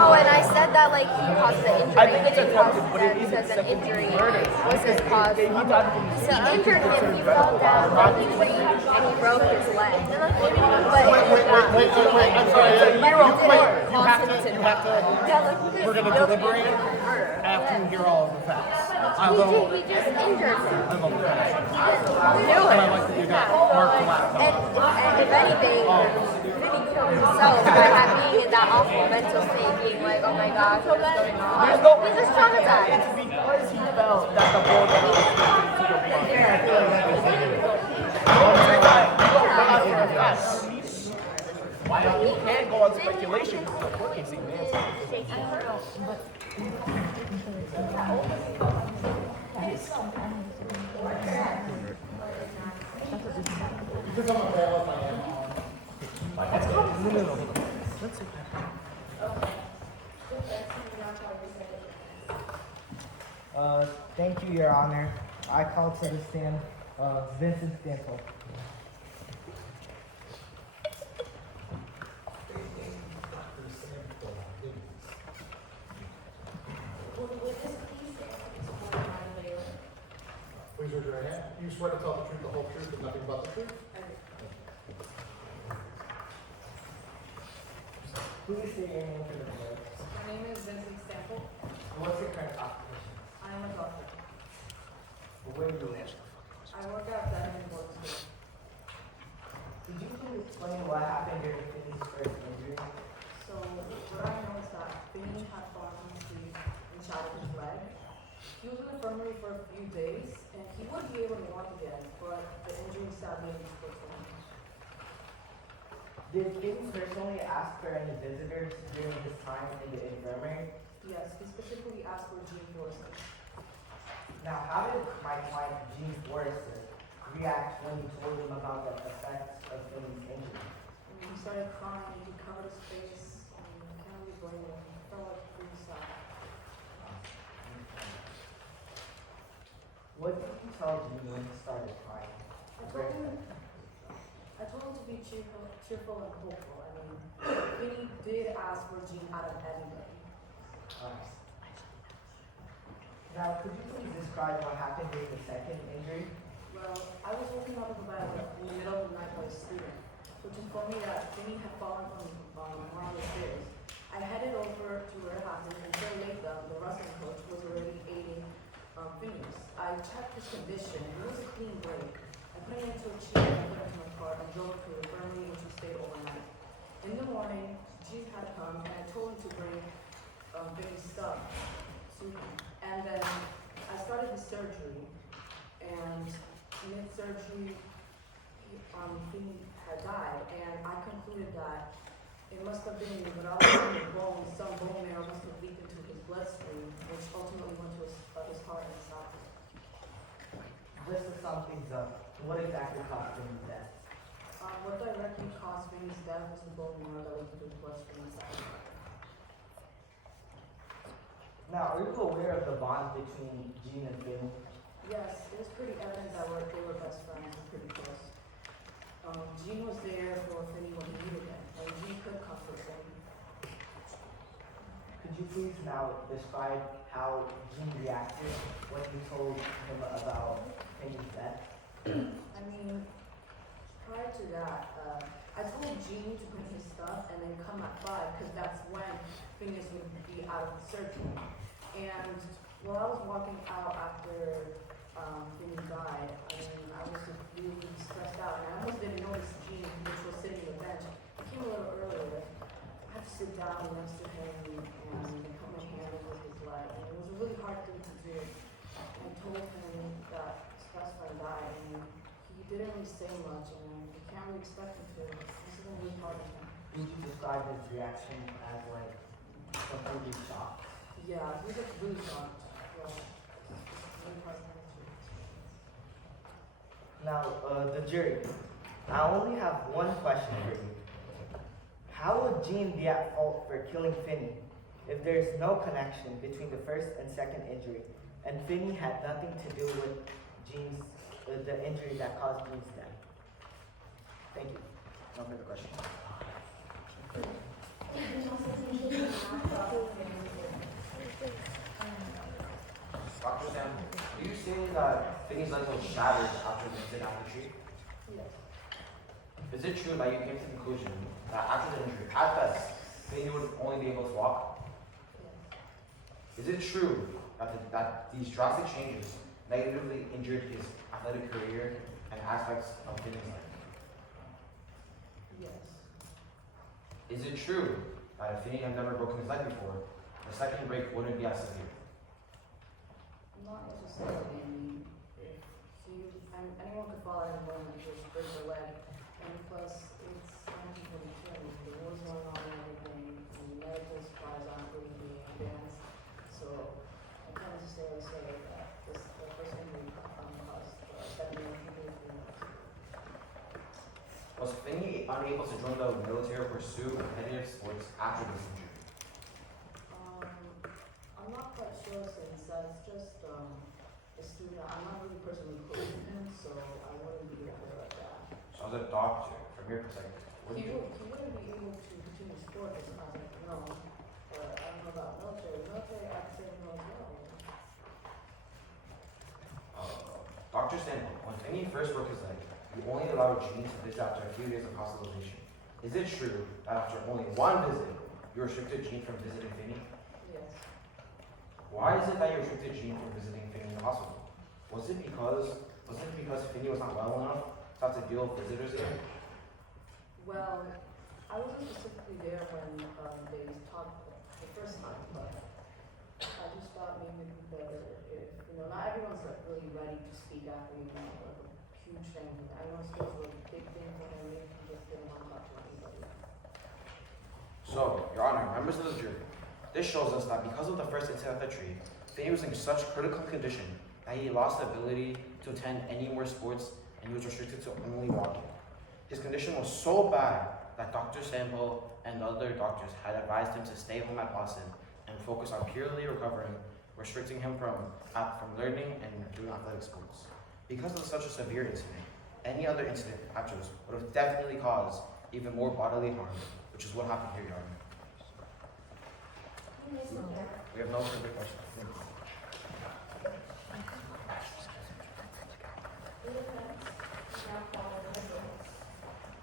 Oh, and I said that like he caused the injury. I think it's attempted, but it isn't because an second injury murder. was his cause. He injured him. He fell down from the tree and he broke his leg. But I'm sorry. you have to, we're going to deliberate after you hear all of the facts. He just injured him. And I like that you got Mark Black. And if anything, he killed himself by being in that awful mental state, being like, oh my gosh, what's going on? He's just traumatized. It's because he felt that the ball that was to the blood. You can't go on speculation because the court case ain't answered. Because I'm a bailiff, I am. Thank you, Your Honor. I call to the stand Vincent Stantle. Please raise your right hand. You swear to tell the truth, the whole truth, and nothing but the truth? Please say your name for the record. My name is Vincent Stample. What's your current occupation? I am a doctor. Where do you live? I work at the Board School. Could you please explain what happened infirmary for a few days, and he would be able to walk again, but the injury sadly was him. Did Finney personally ask for any visitors during his time in the infirmary? Yes, he specifically asked for Gene Forrester. Now, how did my client, Gene Forrester, react when you told him about the effects of Finney's injury? He started crying, he covered his face, and I can't really blame him. He felt like pretty sad. What did you tell Gene when he started crying? I told him to be cheerful and hopeful. I mean, Finney did ask for Gene out of everybody. Now, could you please describe what happened during the second injury? Well, I was woken up in the middle of the night by a student, which informed me that Finney had fallen from one of the stairs. I headed over to where it happened, and so late the wrestling coach was already aiding Finney. I checked his condition, and it was a clean break. I put him into a chair and put him in my car and drove to the infirmary, which we stayed overnight. In the morning, Gene had come, and I told him to bring Finney's stuff to me. And then I started the surgery, and mid-surgery, Finney had died, and I concluded that it must have been without the bone, some bone marrow must have leaked into his bloodstream, which ultimately went to his heart and stopped it. Just to sum things up, what exactly caused Finney's death? What directly caused Finney's death was the bone marrow that leaked into his bloodstream and stopped it. Now, are you aware of the bond between Gene and Finney? Yes, it was pretty evident that they were best friends and pretty close. Gene was there for Finney when he needed him, and Gene could comfort Finney. Could you please now describe how Gene reacted when you told him about Finney's death? I mean, prior to that, I told Gene to bring his stuff and then come at 5, because that's when Phineas would be out of the surgery. And while I was walking out after Finney died, I mean, I was just really stressed out, and I almost didn't notice Gene, which was sitting on the bench. He came a little earlier. I had to sit down next to him and put my hand over his leg, and it was a really hard thing to do. I told him that his best friend died, and he didn't really say much, and you can't really expect him to. This is really hard for him. Would you describe his reaction as like completely shocked? Yeah, he was like really shocked. Yeah, it's really hard for him to experience. Now, the jury. I only have one question for you. How would Gene be at fault for killing Finney if there's no connection between the first and second injury, and Finney had nothing to do with the injury that caused Gene's death? Thank you. No further questions. Dr. Sam, are you saying that Finney's leg was shattered after the incident at the tree? Yes. Is it true that you came to the conclusion that after the injury, at best, Finney would only be able to walk? Yes. Is it true that these drastic changes negatively injured his athletic career and aspects of Finney's life? Yes. Is it true that if Finney had never broken his leg before, the second break wouldn't be as severe? Not necessarily. I mean, anyone could fall out of the moment and just break their leg. And plus, it's 1942. I mean, the war's going on and everything, and medical supplies aren't really being advanced. So I can't necessarily say that the first injury caused 7 million people to be lost. Was Finney unable to join the military or pursue competitive sports after this injury? I'm not quite sure since that's just a student. I'm not really personally close to him, so I wouldn't be able to like that. So as a doctor, from your perspective, what do He you wouldn't be able to continue sport as far as I know. But I don't know about military. Military, I can say no as well. Dr. Stanley, when Finney first broke his leg, you only allowed Gene to visit after a few days of hospitalization. Is it true that after only one visit, you restricted Gene from visiting Finney? Yes. Why is it that you restricted Gene from visiting Finney in the hospital? Was it because Finney was not well enough to have to deal with visitors again? Well, I wasn't specifically there when they talked the first time, but I just thought maybe it'd be better if, not everyone's like really ready to speak after you know like a huge thing. Everyone's feels like a big thing for him. Maybe he just didn't want to talk to anybody. So, Your Honor, members of the jury, this shows us that because of the first incident at the tree, Finney was in such critical condition that he lost the ability to attend any more sports and he was restricted to only walking. His condition was so bad that Dr. Sample and other doctors had advised him to stay home at Boston and focus on purely recovering, restricting him from learning and doing athletic sports. Because of such a severe incident, any other incident afterwards would have definitely caused even more bodily harm, which is what happened here, Your Honor. We have no further questions.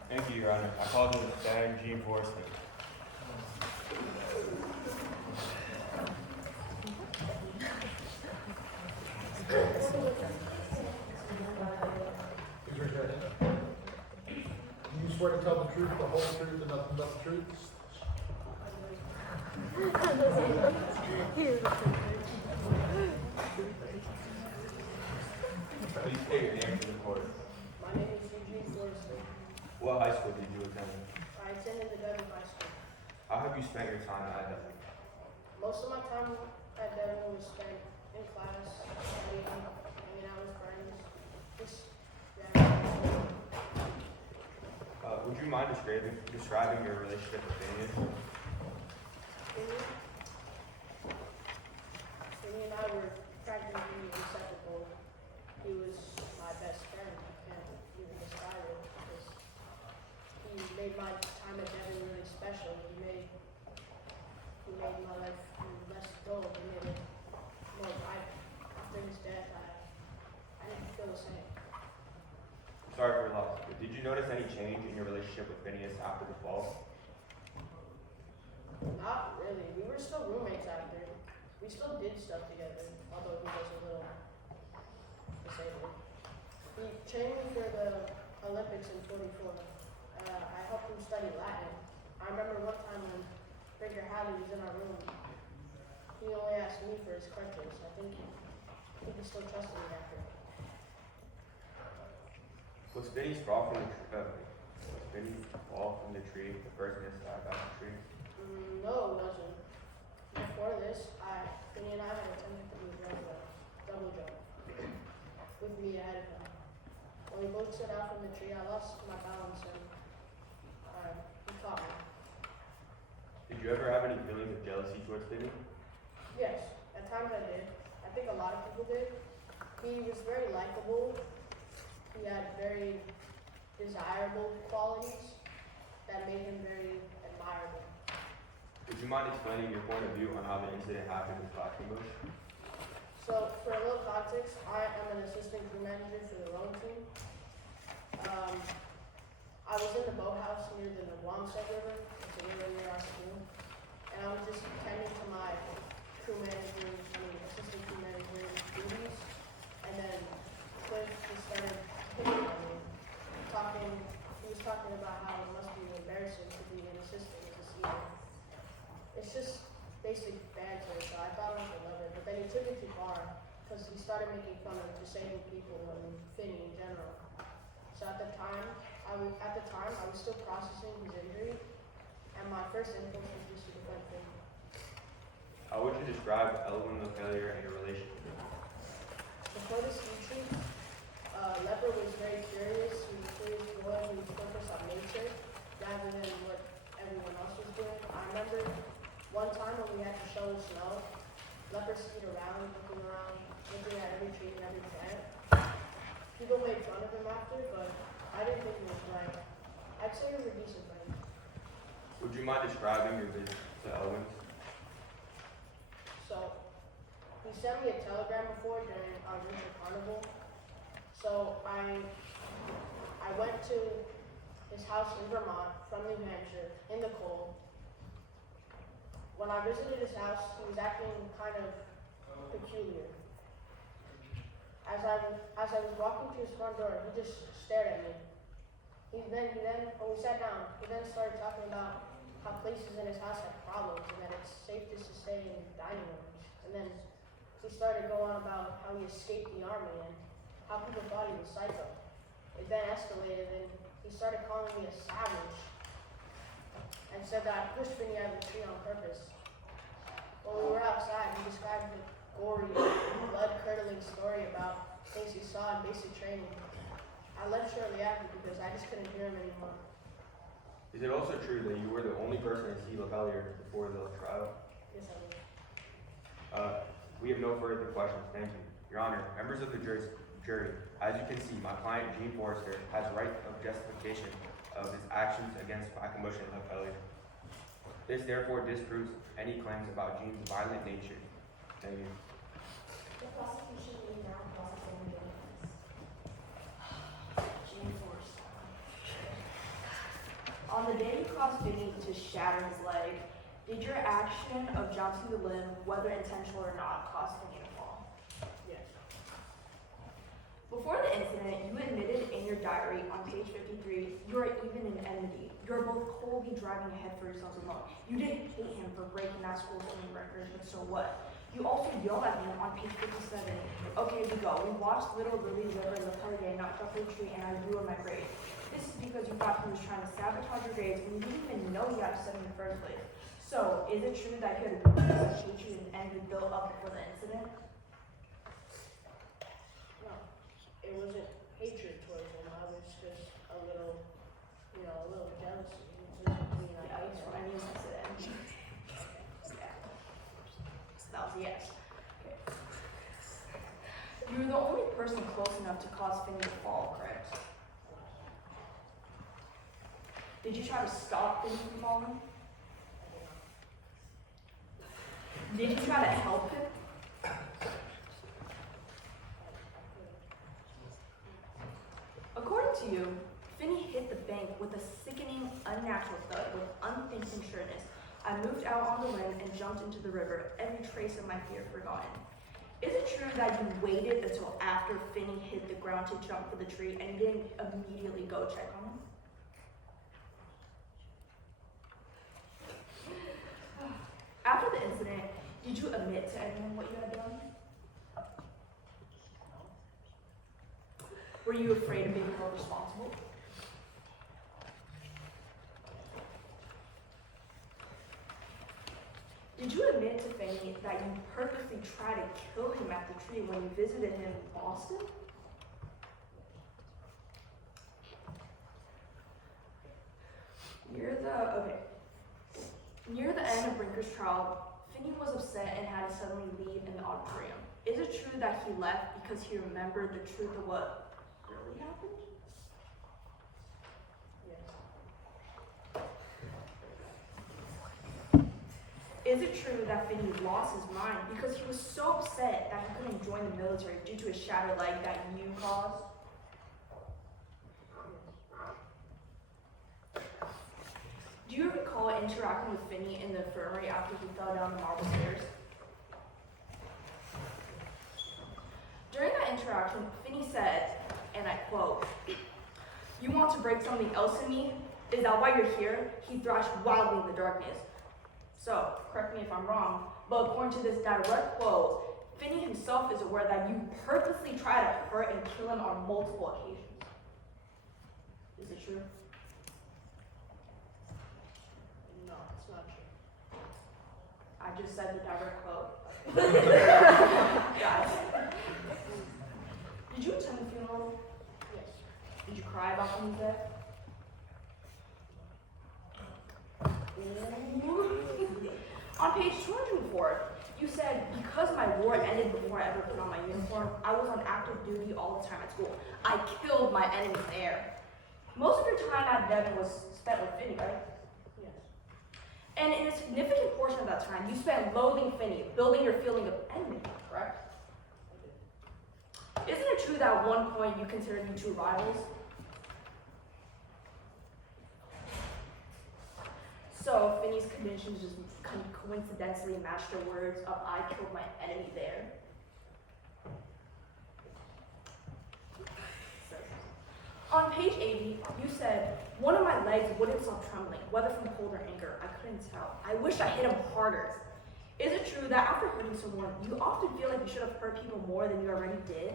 Thank you, Your Honor. I call the stand Eugene Forrester. Please raise your right hand. Do you swear to tell the truth, the whole truth, and nothing but the truth? Please state your name for the court. My name is Eugene Forrester. What high school did you attend? I attended the Devon High School. How have you spent your time at Devon? Most of my time at Devon was spent in class, studying, hanging out with friends. Would you mind describing your relationship with Phineas? Vinny and I were practically inseparable. He was my best friend. I can't even describe it because he made my time at Devon really special. He made my life less dull. He made it more vibrant. After his death, I didn't feel the same. Sorry for your loss, but did you notice any change in your relationship with Phineas after the fall? Not really. We were still roommates after. We still did stuff together, although he was a little disabled. He trained me for the Olympics in '44. I helped him study Latin. I remember one time when Baker Halley was in our room. He only asked me for his crutches. I think he still trusted me after. Was Phineas fall from the tree the first mishap at the tree? No, it wasn't. Before this, Vinny and I had attempted to do a double jump with me ahead of him. When we both set out from the tree, I lost my balance and he caught me. Did you ever have any feelings of jealousy towards Phineas? Yes, at times I did. I think a lot of people did. He was very likable. He had very desirable qualities that made him very admirable. Would you mind explaining your point of view on how the incident happened with Black English? So, for a little context, I am an assistant crew manager for the rowing team. I was in the boathouse near the Naguamsek River. It's a river near our school. And I was just attending to my assistant crew manager duties. And then Cliff just started hitting on me, he was talking about how it must be embarrassing to be an assistant as a senior. It's just basic banter, so I thought I would love it, but then he took it too far, because he started making fun of disabled people and Finney in general. So at the time, I was still processing his injury, and my first impulse was just to defend Finney. How would you describe Elwin the failure and your relationship with him? Before the ski tree, Leper was very curious. He was a curious boy who focused on nature rather than what everyone else was doing. I remember one time when we had to show the snow, Leper skied around, looking at every tree and every plant. People made fun of him after, but I didn't think it was right. I'd say he was a decent friend. Would you mind describing your visit to Elwin's? So, he sent me a telegram before during our winter carnival. So I went to his house in Vermont from New Hampshire in the cold. When I visited his house, he was acting kind of peculiar. As I was walking to his front door, he just stared at me. When we sat down, he then started talking about how places in his house have problems and that it's safe just to stay in dining rooms. And then he started going on about how he escaped the army and how people thought he was psycho. It then escalated and he started calling me a savage and said that I pushed Finney out of the tree on purpose. When we were outside, he described the gory, blood-curdling story about things he saw in basic training. I left shortly after because I just couldn't hear him anymore. Is it also true that you were the only person to see LaFellier before the trial? Yes, I did. We have no further questions. Thank you. Your Honor, members of the jury, as you can see, my client, Eugene Forrester, has right of justification of his actions against Quackenbush and LaFellier. This therefore disproves any claims about Eugene's violent nature. Thank you. The prosecution may now cross-examine the witness. Gene Forrester. On the day you caused Vinny to shatter his leg, did your action of jousting the limb, whether intentional or not, cause Vinny to fall? Yes. Before the incident, you admitted in your diary on page 53, you are even in enmity. You are both coldly driving ahead for yourselves alone. You didn't hate him for breaking that school swimming record, but so what? You also yelled at him on page 57. Okay, we go. We watched little Lily Liver LaPellier knock off the tree and I ruined my grades. This is because you thought he was trying to sabotage your grades when you didn't even know he had a 7 in the first place. So, is it true that you had a hatred and envy built up before the incident? No, it wasn't hatred towards him. I was just a little jealousy. It was just between Yeah, that's what I knew since it ended. Yeah. That was a yes. Okay. You were the only person close enough to cause Finney to fall, correct? Did you try to stop Finney from falling? Did you try to help him? According to you, Finney hit the bank with a sickening, unnatural thud with unthinking sureness. I moved out on the limb and jumped into the river, every trace of my fear forgotten. Is it true that you waited until after Finney hit the ground to jump for the tree and you didn't immediately go check on him? After the incident, did you admit to anyone what you had done? Were you afraid of being held responsible? Did you admit to Finney that you purposely tried to kill him at the tree when you visited him in Boston? Near the end of Brinker's trial, Finney was upset and had to suddenly leave in the auditorium. Is it true that he left because he remembered the truth of what really happened? Yes. Is it true that Finney lost his mind because he was so upset that he couldn't join the military due to a shattered leg that you caused? Do you recall interacting with Finney in the infirmary after he fell down the marble stairs? During that interaction, Finney said, and I quote, "You want to break something else in me? Is that why you're here?" He thrashed wildly in the darkness. So, correct me if I'm wrong, but according to this direct quote, Finney himself is aware that you purposely tried to hurt and kill him on multiple occasions. Is it true? No, it's not true. I just said the direct quote. Guys. Did you attend the funeral? Yes. Did you cry about Finney's death? On page 204, you said, because my war ended before I ever put on my uniform, I was on active duty all the time at school. I killed my enemies there. Most of your time at Devon was spent with Finney, right? Yes. And in a significant portion of that time, you spent loathing Finney, building your feeling of enmity, correct? Isn't it true that at one point you considered you two rivals? So Finney's conditions just coincidentally matched your words of "I killed my enemy there." On page 80, you said, "One of my legs wouldn't stop trembling, whether from cold or anger. I couldn't tell. I wish I hit him harder." Is it true true that after hurting someone, you often feel like you should have hurt people more than you already did?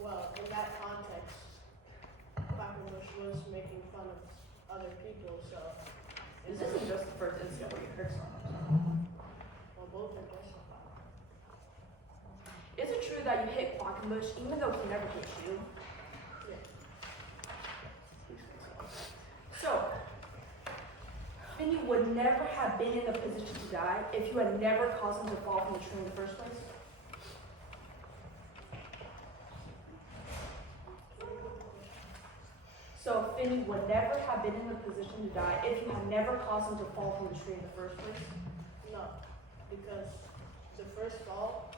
Well, in that context, Quackenbush was making fun of other people, so. This isn't just the first incident where you hurt someone. Well, both are personal. Is it true that you hit Quackenbush even though he never hit you? Yeah. So, Finney would never have been in the position to die if you had never caused him to fall from the tree in the first place? So, Finney would never have been in the position to die if you had never caused him to fall from the tree in the first place? No, because the first fall,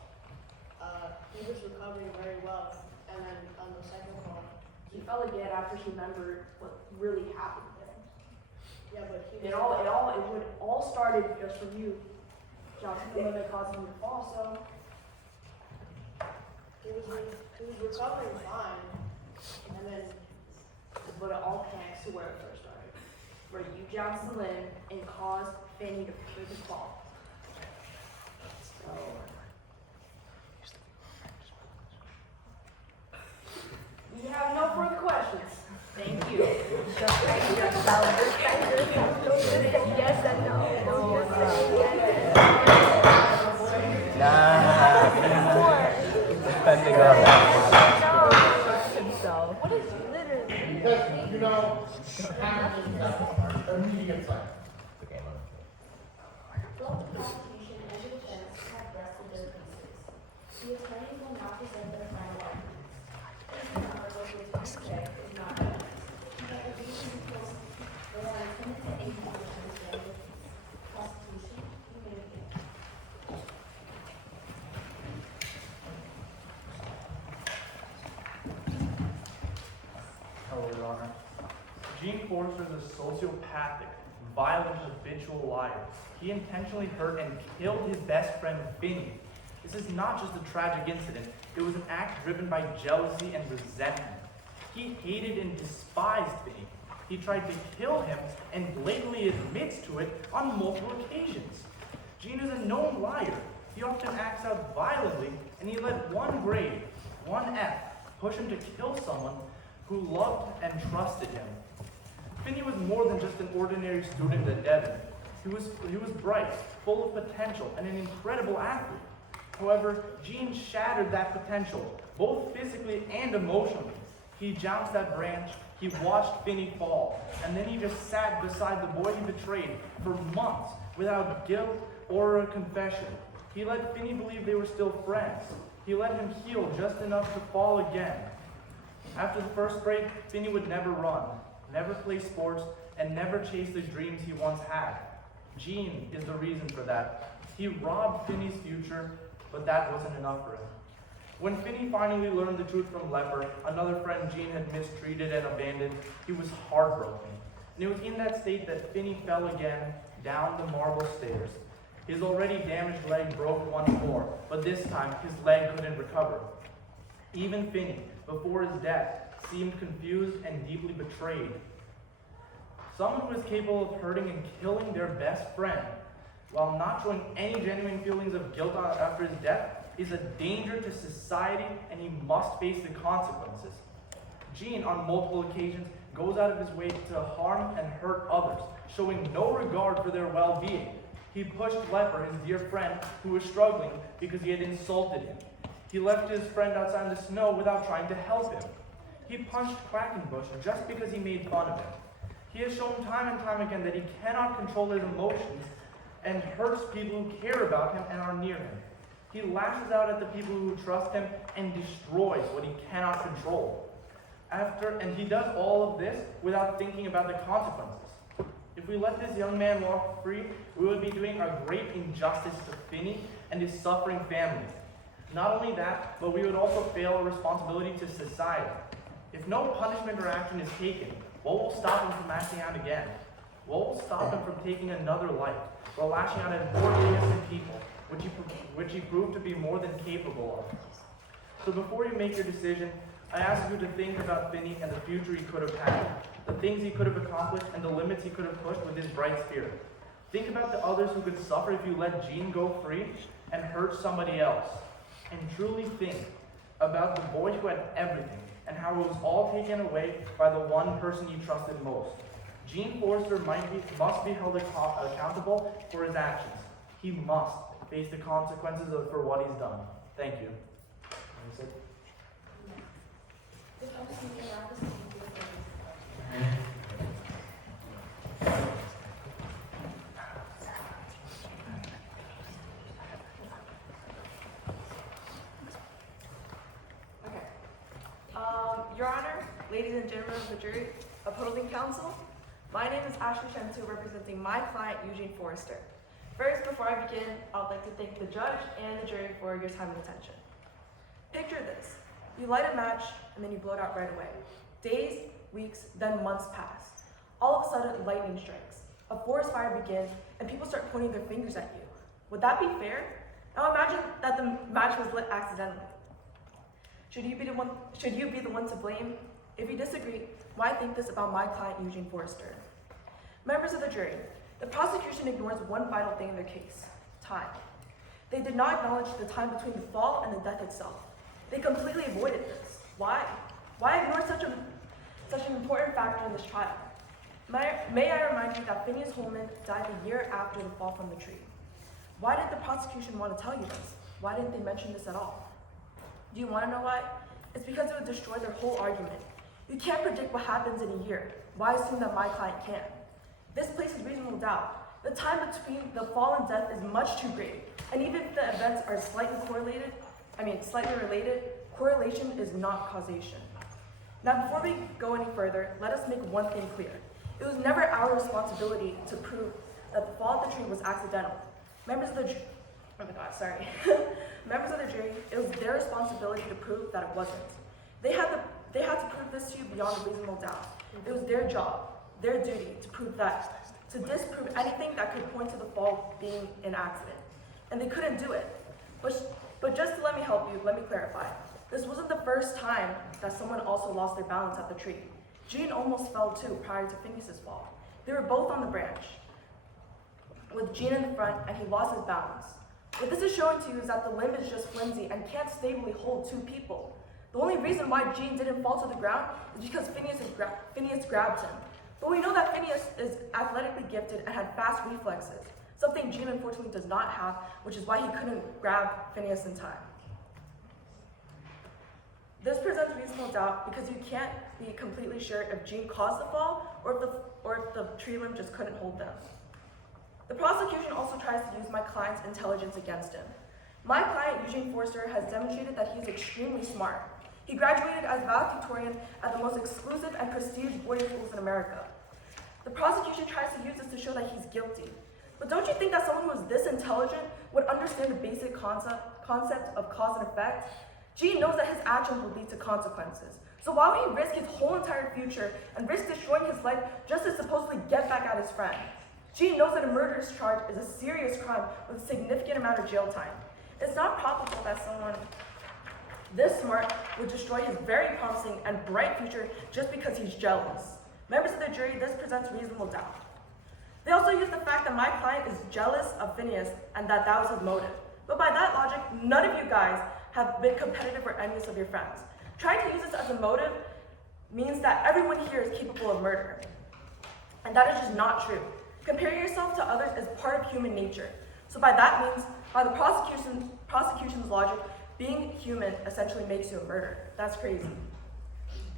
he was recovering very well, and then on the second fall, He fell again after he remembered what really happened to him. yeah, but he It was. would all started just from you, Johnson, the one that caused him to fall, so. He was recovering fine, and then But it all connects to where it first started, where you jounced the limb and caused Fanny to fall. So. We have no further questions. Thank you. Yes and no. Defending our What is literally? Because, you know, immediate time. Both the prosecution and the defense have rested their cases. The attorneys will now present their final arguments. Please remember what the attorney said is not evidence. But the reason because they are intended to aid you to understand the case. Prosecution, you may begin. Hello, Your Honor. Eugene Forrester is a sociopathic, violent, habitual liar. He intentionally hurt and killed his best friend, Finney. This is not just a tragic incident. It was an act driven by jealousy and resentment. He hated and despised Finney. He tried to kill him and blatantly admits to it on multiple occasions. Gene is a known liar. He often acts out violently, and he let one grade, one F, push him to kill someone who loved and trusted him. Finney was more than just an ordinary student at Devon. He was bright, full of potential, and an incredible athlete. However, Gene shattered that potential, both physically and emotionally. He jounced that branch, he watched Finney fall, and then he just sat beside the boy he betrayed for months without guilt or a confession. He let Finney believe they were still friends. He let him heal just enough to fall again. After the first break, Finney would never run, never play sports, and never chase the dreams he once had. Gene is the reason for that. He robbed Finney's future, but that wasn't enough for him. When Finney finally learned the truth from Leper, another friend Gene had mistreated and abandoned, he was heartbroken. And it was in that state that Finney fell again, down the marble stairs. His already damaged leg broke once more, but this time his leg couldn't recover. Even Finney, before his death, seemed confused and deeply betrayed. Someone who is capable of hurting and killing their best friend, while not showing any genuine feelings of guilt after his death, is a danger to society, and he must face the consequences. Gene, on multiple occasions, goes out of his way to harm and hurt others, showing no regard for their well-being. He pushed Leper, his dear friend, who was struggling because he had insulted him. He left his friend outside in the snow without trying to help him. He punched Quackenbush just because he made fun of him. He has shown time and time again that he cannot control his emotions and hurts people who care about him and are near him. He lashes out at the people who trust him and destroys what he cannot control. And he does all of this without thinking about the consequences. If we let this young man walk free, we would be doing a great injustice to Finney and his suffering family. Not only that, but we would also fail our responsibility to society. If no punishment or action is taken, what will stop him from acting out again? What will stop him from taking another life, or lashing out at more innocent people, which he proved to be more than capable of? So before you make your decision, I ask you to think about Finney and the future he could have had, the things he could have accomplished, and the limits he could have pushed with his bright spirit. Think about the others who could suffer if you let Gene go free and hurt somebody else. And truly think about the boy who had everything and how it was all taken away by the one person you trusted most. Gene Forrester must be held accountable for his actions. He must face the consequences for what he's done. Thank you. Your Honor, ladies and gentlemen of the jury, opposing counsel, my name is Ashley Shentu, representing my client, Eugene Forrester. First, before I begin, I would like to thank the judge and the jury for your time and attention. Picture this. You light a match, and then you blow it out right away. Days, weeks, then months pass. All of a sudden, lightning strikes. A forest fire begins, and people start pointing their fingers at you. Would that be fair? Now imagine that the match was lit accidentally. Should you be the one to blame? If you disagree, why think this about my client, Eugene Forrester? Members of the jury, the prosecution ignores one vital thing in their case: time. They did not acknowledge the time between the fall and the death itself. They completely avoided this. Why? Why ignore such an important factor in this trial? May I remind you that Phineas Holman died a year after the fall from the tree. Why did the prosecution want to tell you this? Why didn't they mention this at all? Do you want to know why? It's because it would destroy their whole argument. You can't predict what happens in a year. Why assume that my client can? This places reasonable doubt. The time between the fall and death is much too great. And even if the events are slightly related, correlation is not causation. Now, before we go any further, let us make one thing clear. It was never our responsibility to prove that the fall of the tree was accidental. Members of the jury, it was their responsibility to prove that it wasn't. They had to prove this to you beyond a reasonable doubt. It was their job, their duty to disprove anything that could point to the fall being an accident. And they couldn't do it. But just to let me help you, let me clarify. This wasn't the first time that someone also lost their balance at the tree. Gene almost fell too prior to Phineas's fall. They were both on the branch, with Gene in the front, and he lost his balance. What this is showing to you is that the limb is just flimsy and can't stably hold two people. The only reason why Gene didn't fall to the ground is because Phineas grabbed him. But we know that Phineas is athletically gifted and had fast reflexes, something Gene unfortunately does not have, which is why he couldn't grab Phineas in time. This presents reasonable doubt because you can't be completely sure if Gene caused the fall or if the tree limb just couldn't hold them. The prosecution also tries to use my client's intelligence against him. My client, Eugene Forrester, has demonstrated that he is extremely smart. He graduated as valedictorian at the most exclusive and prestigious boarding schools in America. The prosecution tries to use this to show that he's guilty. But don't you think that someone who is this intelligent would understand the basic concept of cause and effect? Gene knows that his actions will lead to consequences. So why would he risk his whole entire future and risk destroying his life just to supposedly get back at his friend? Gene knows that a murderous charge is a serious crime with a significant amount of jail time. It's not probable that someone this smart would destroy his very promising and bright future just because he's jealous. Members of the jury, this presents reasonable doubt. They also use the fact that my client is jealous of Phineas and that was his motive. But by that logic, none of you guys have been competitive or envious of your friends. Trying to use this as a motive means that everyone here is capable of murder. And that is just not true. Comparing yourself to others is part of human nature. So by that means, by the prosecution's logic, being human essentially makes you a murderer. That's crazy.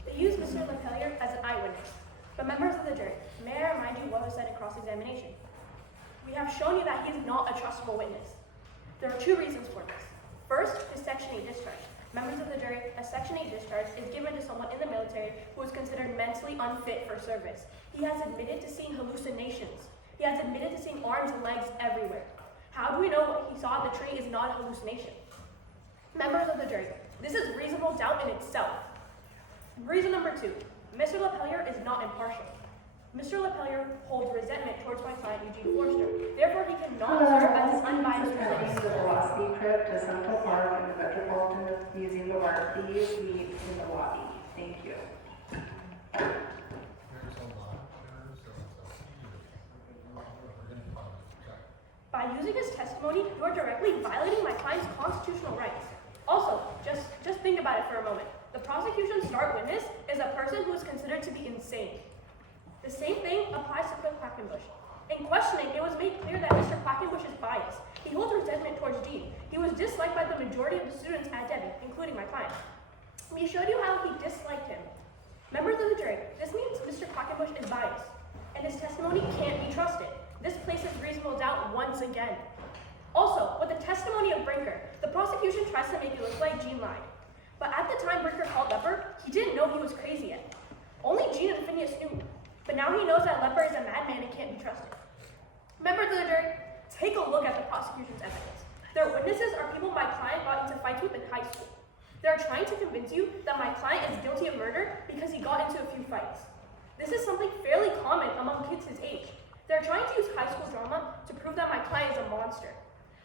They used Mr. LaPellier as an eyewitness. But members of the jury, may I remind you what was said in cross-examination? We have shown you that he is not a trustable witness. There are two reasons for this. First, his Section 8 discharge. Members of the jury, a Section 8 discharge is given to someone in the military who is considered mentally unfit for service. He has admitted to seeing hallucinations. He has admitted to seeing arms and legs everywhere. How do we know what he saw at the tree is not a hallucination? Members of the jury, this is reasonable doubt in itself. Reason number two, Mr. LaPellier is not impartial. Mr. LaPellier holds resentment towards my client, Eugene Forrester. Therefore, he cannot serve as an unbiased This is a velocity trip to Central Park and the Metropolitan Museum of Art. Please meet in the lobby. Thank you. There's a lot. We're gonna find it. directly violating my client's constitutional rights. Also, just think about it for a moment. The prosecution's star witness is a person who is considered to be insane. The same thing applies to Cliff Quackenbush. In questioning, it was made clear that Mr. Quackenbush is biased. He holds resentment towards Gene. He was disliked by the majority of the students at Devon, including my client. We showed you how he disliked him. Members of the jury, this means Mr. Quackenbush is biased, and his testimony can't be trusted. This places reasonable doubt once again. Also, with the testimony of Brinker, the prosecution tries to make it look like Gene lied. But at the time Brinker called Lepper, he didn't know he was crazy yet. Only Gene and Phineas knew. But now he knows that Lepper is a madman and can't be trusted. Members of the jury, take a look at the prosecution's evidence. Their witnesses are people my client got into fights with in high school. They're trying to convince you that my client is guilty of murder because he got into a few fights. This is something fairly common among kids his age. They're trying to use high school drama to prove that my client is a monster.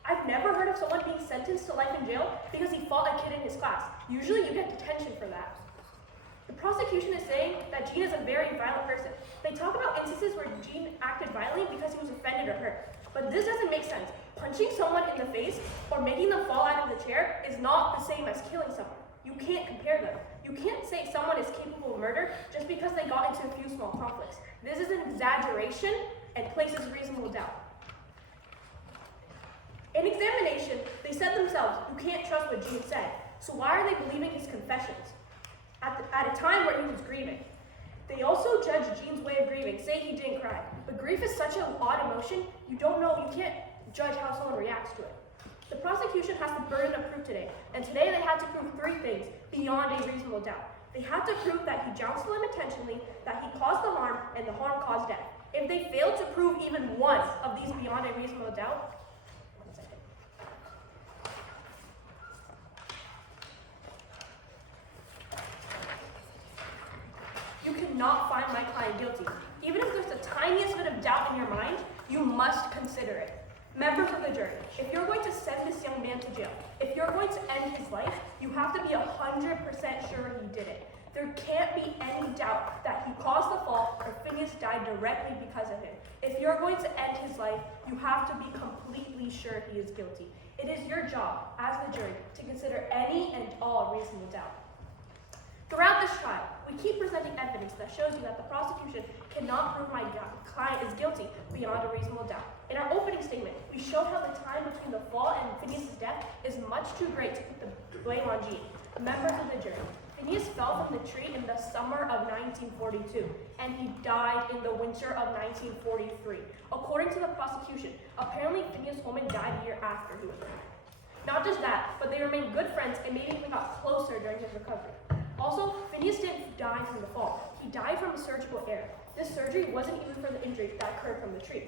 I've never heard of someone being sentenced to life in jail because he fought a kid in his class. Usually you get detention for that. The prosecution is saying that Gene is a very violent person. They talk about instances where Gene acted violently because he was offended or hurt. But this doesn't make sense. Punching someone in the face or making them fall out of the chair is not the same as killing someone. You can't compare them. You can't say someone is capable of murder just because they got into a few small conflicts. This is an exaggeration and places reasonable doubt. In examination, they said themselves, you can't trust what Gene said. So why are they believing his confessions? At a time where he was grieving. They also judge Gene's way of grieving, say he didn't cry. But grief is such an odd emotion, you can't judge how someone reacts to it. The prosecution has the burden of proof today, and today they had to prove 3 things beyond a reasonable doubt. They had to prove that he jousted them intentionally, that he caused the harm, and the harm caused death. If they failed to prove even one of these beyond a reasonable doubt, you cannot find my client guilty. Even if there's the tiniest bit of doubt in your mind, you must consider it. Members of the jury, if you're going to send this young man to jail, if you're going to end his life, you have to be 100% sure he did it. There can't be any doubt that he caused the fall or Phineas died directly because of him. If you're going to end his life, you have to be completely sure he is guilty. It is your job, as the jury, to consider any and all reasonable doubt. Throughout this trial, we keep presenting evidence that shows you that the prosecution cannot prove my client is guilty beyond a reasonable doubt. In our opening statement, we showed how the time between the fall and Phineas' death is much too great to put the blame on Gene. Members of the jury, Phineas fell from the tree in the summer of 1942, and he died in the winter of 1943. According to the prosecution, apparently Phineas Holman died a year after he was murdered. Not just that, but they remained good friends and maybe even got closer during his recovery. Also, Phineas didn't die from the fall. He died from a surgical error. This surgery wasn't even for the injury that occurred from the tree.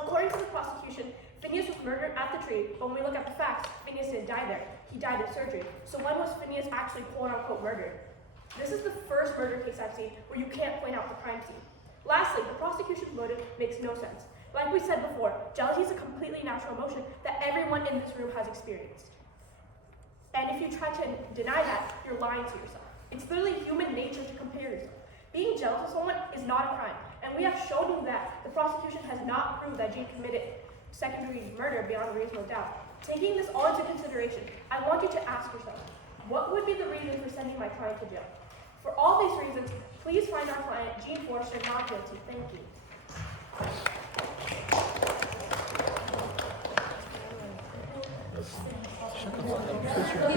According to the prosecution, Phineas was murdered at the tree, but when we look at the facts, Phineas didn't die there. He died in surgery. So when was Phineas actually quote-unquote murdered? This is the first murder case I've seen where you can't point out the crime scene. Lastly, the prosecution's motive makes no sense. Like we said before, jealousy is a completely natural emotion that everyone in this room has experienced. And if you try to deny that, you're lying to yourself. It's literally human nature to compare yourself. Being jealous of someone is not a crime, and we have shown you that the prosecution has not proved that Gene committed second-degree murder beyond a reasonable doubt. Taking this all into consideration, I want you to ask yourself, what would be the reason for sending my client to jail? For all these reasons, please find our client, Gene Forrester, not guilty. Thank you.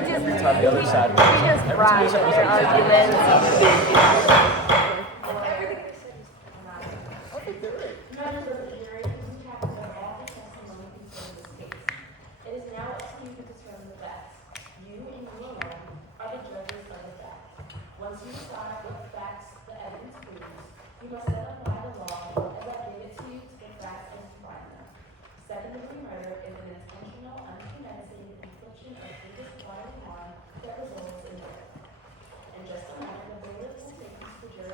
Every time the other side wins. Every time the other side wins. Members of the jury, we have done all the testimony concerning this case. It is now up to you to determine the facts. You and you alone are the judges of the facts. Once you decide what facts the evidence proves, you must then apply the law as I gave it to you to the facts and to find them. Second-degree murder is an intentional, unpremeditated infliction of grievous bodily harm that results in death. In just a moment, the bailiff will take you to the jury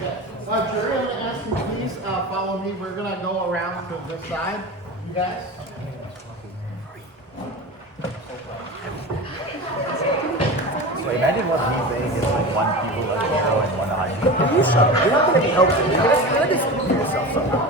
Jury, I'm gonna ask you please follow me. We're gonna go around to this side. You guys? So imagine what he's saying is like one people like zero and one high. You shut up. You're not gonna be helping. You're gonna just yourself somehow.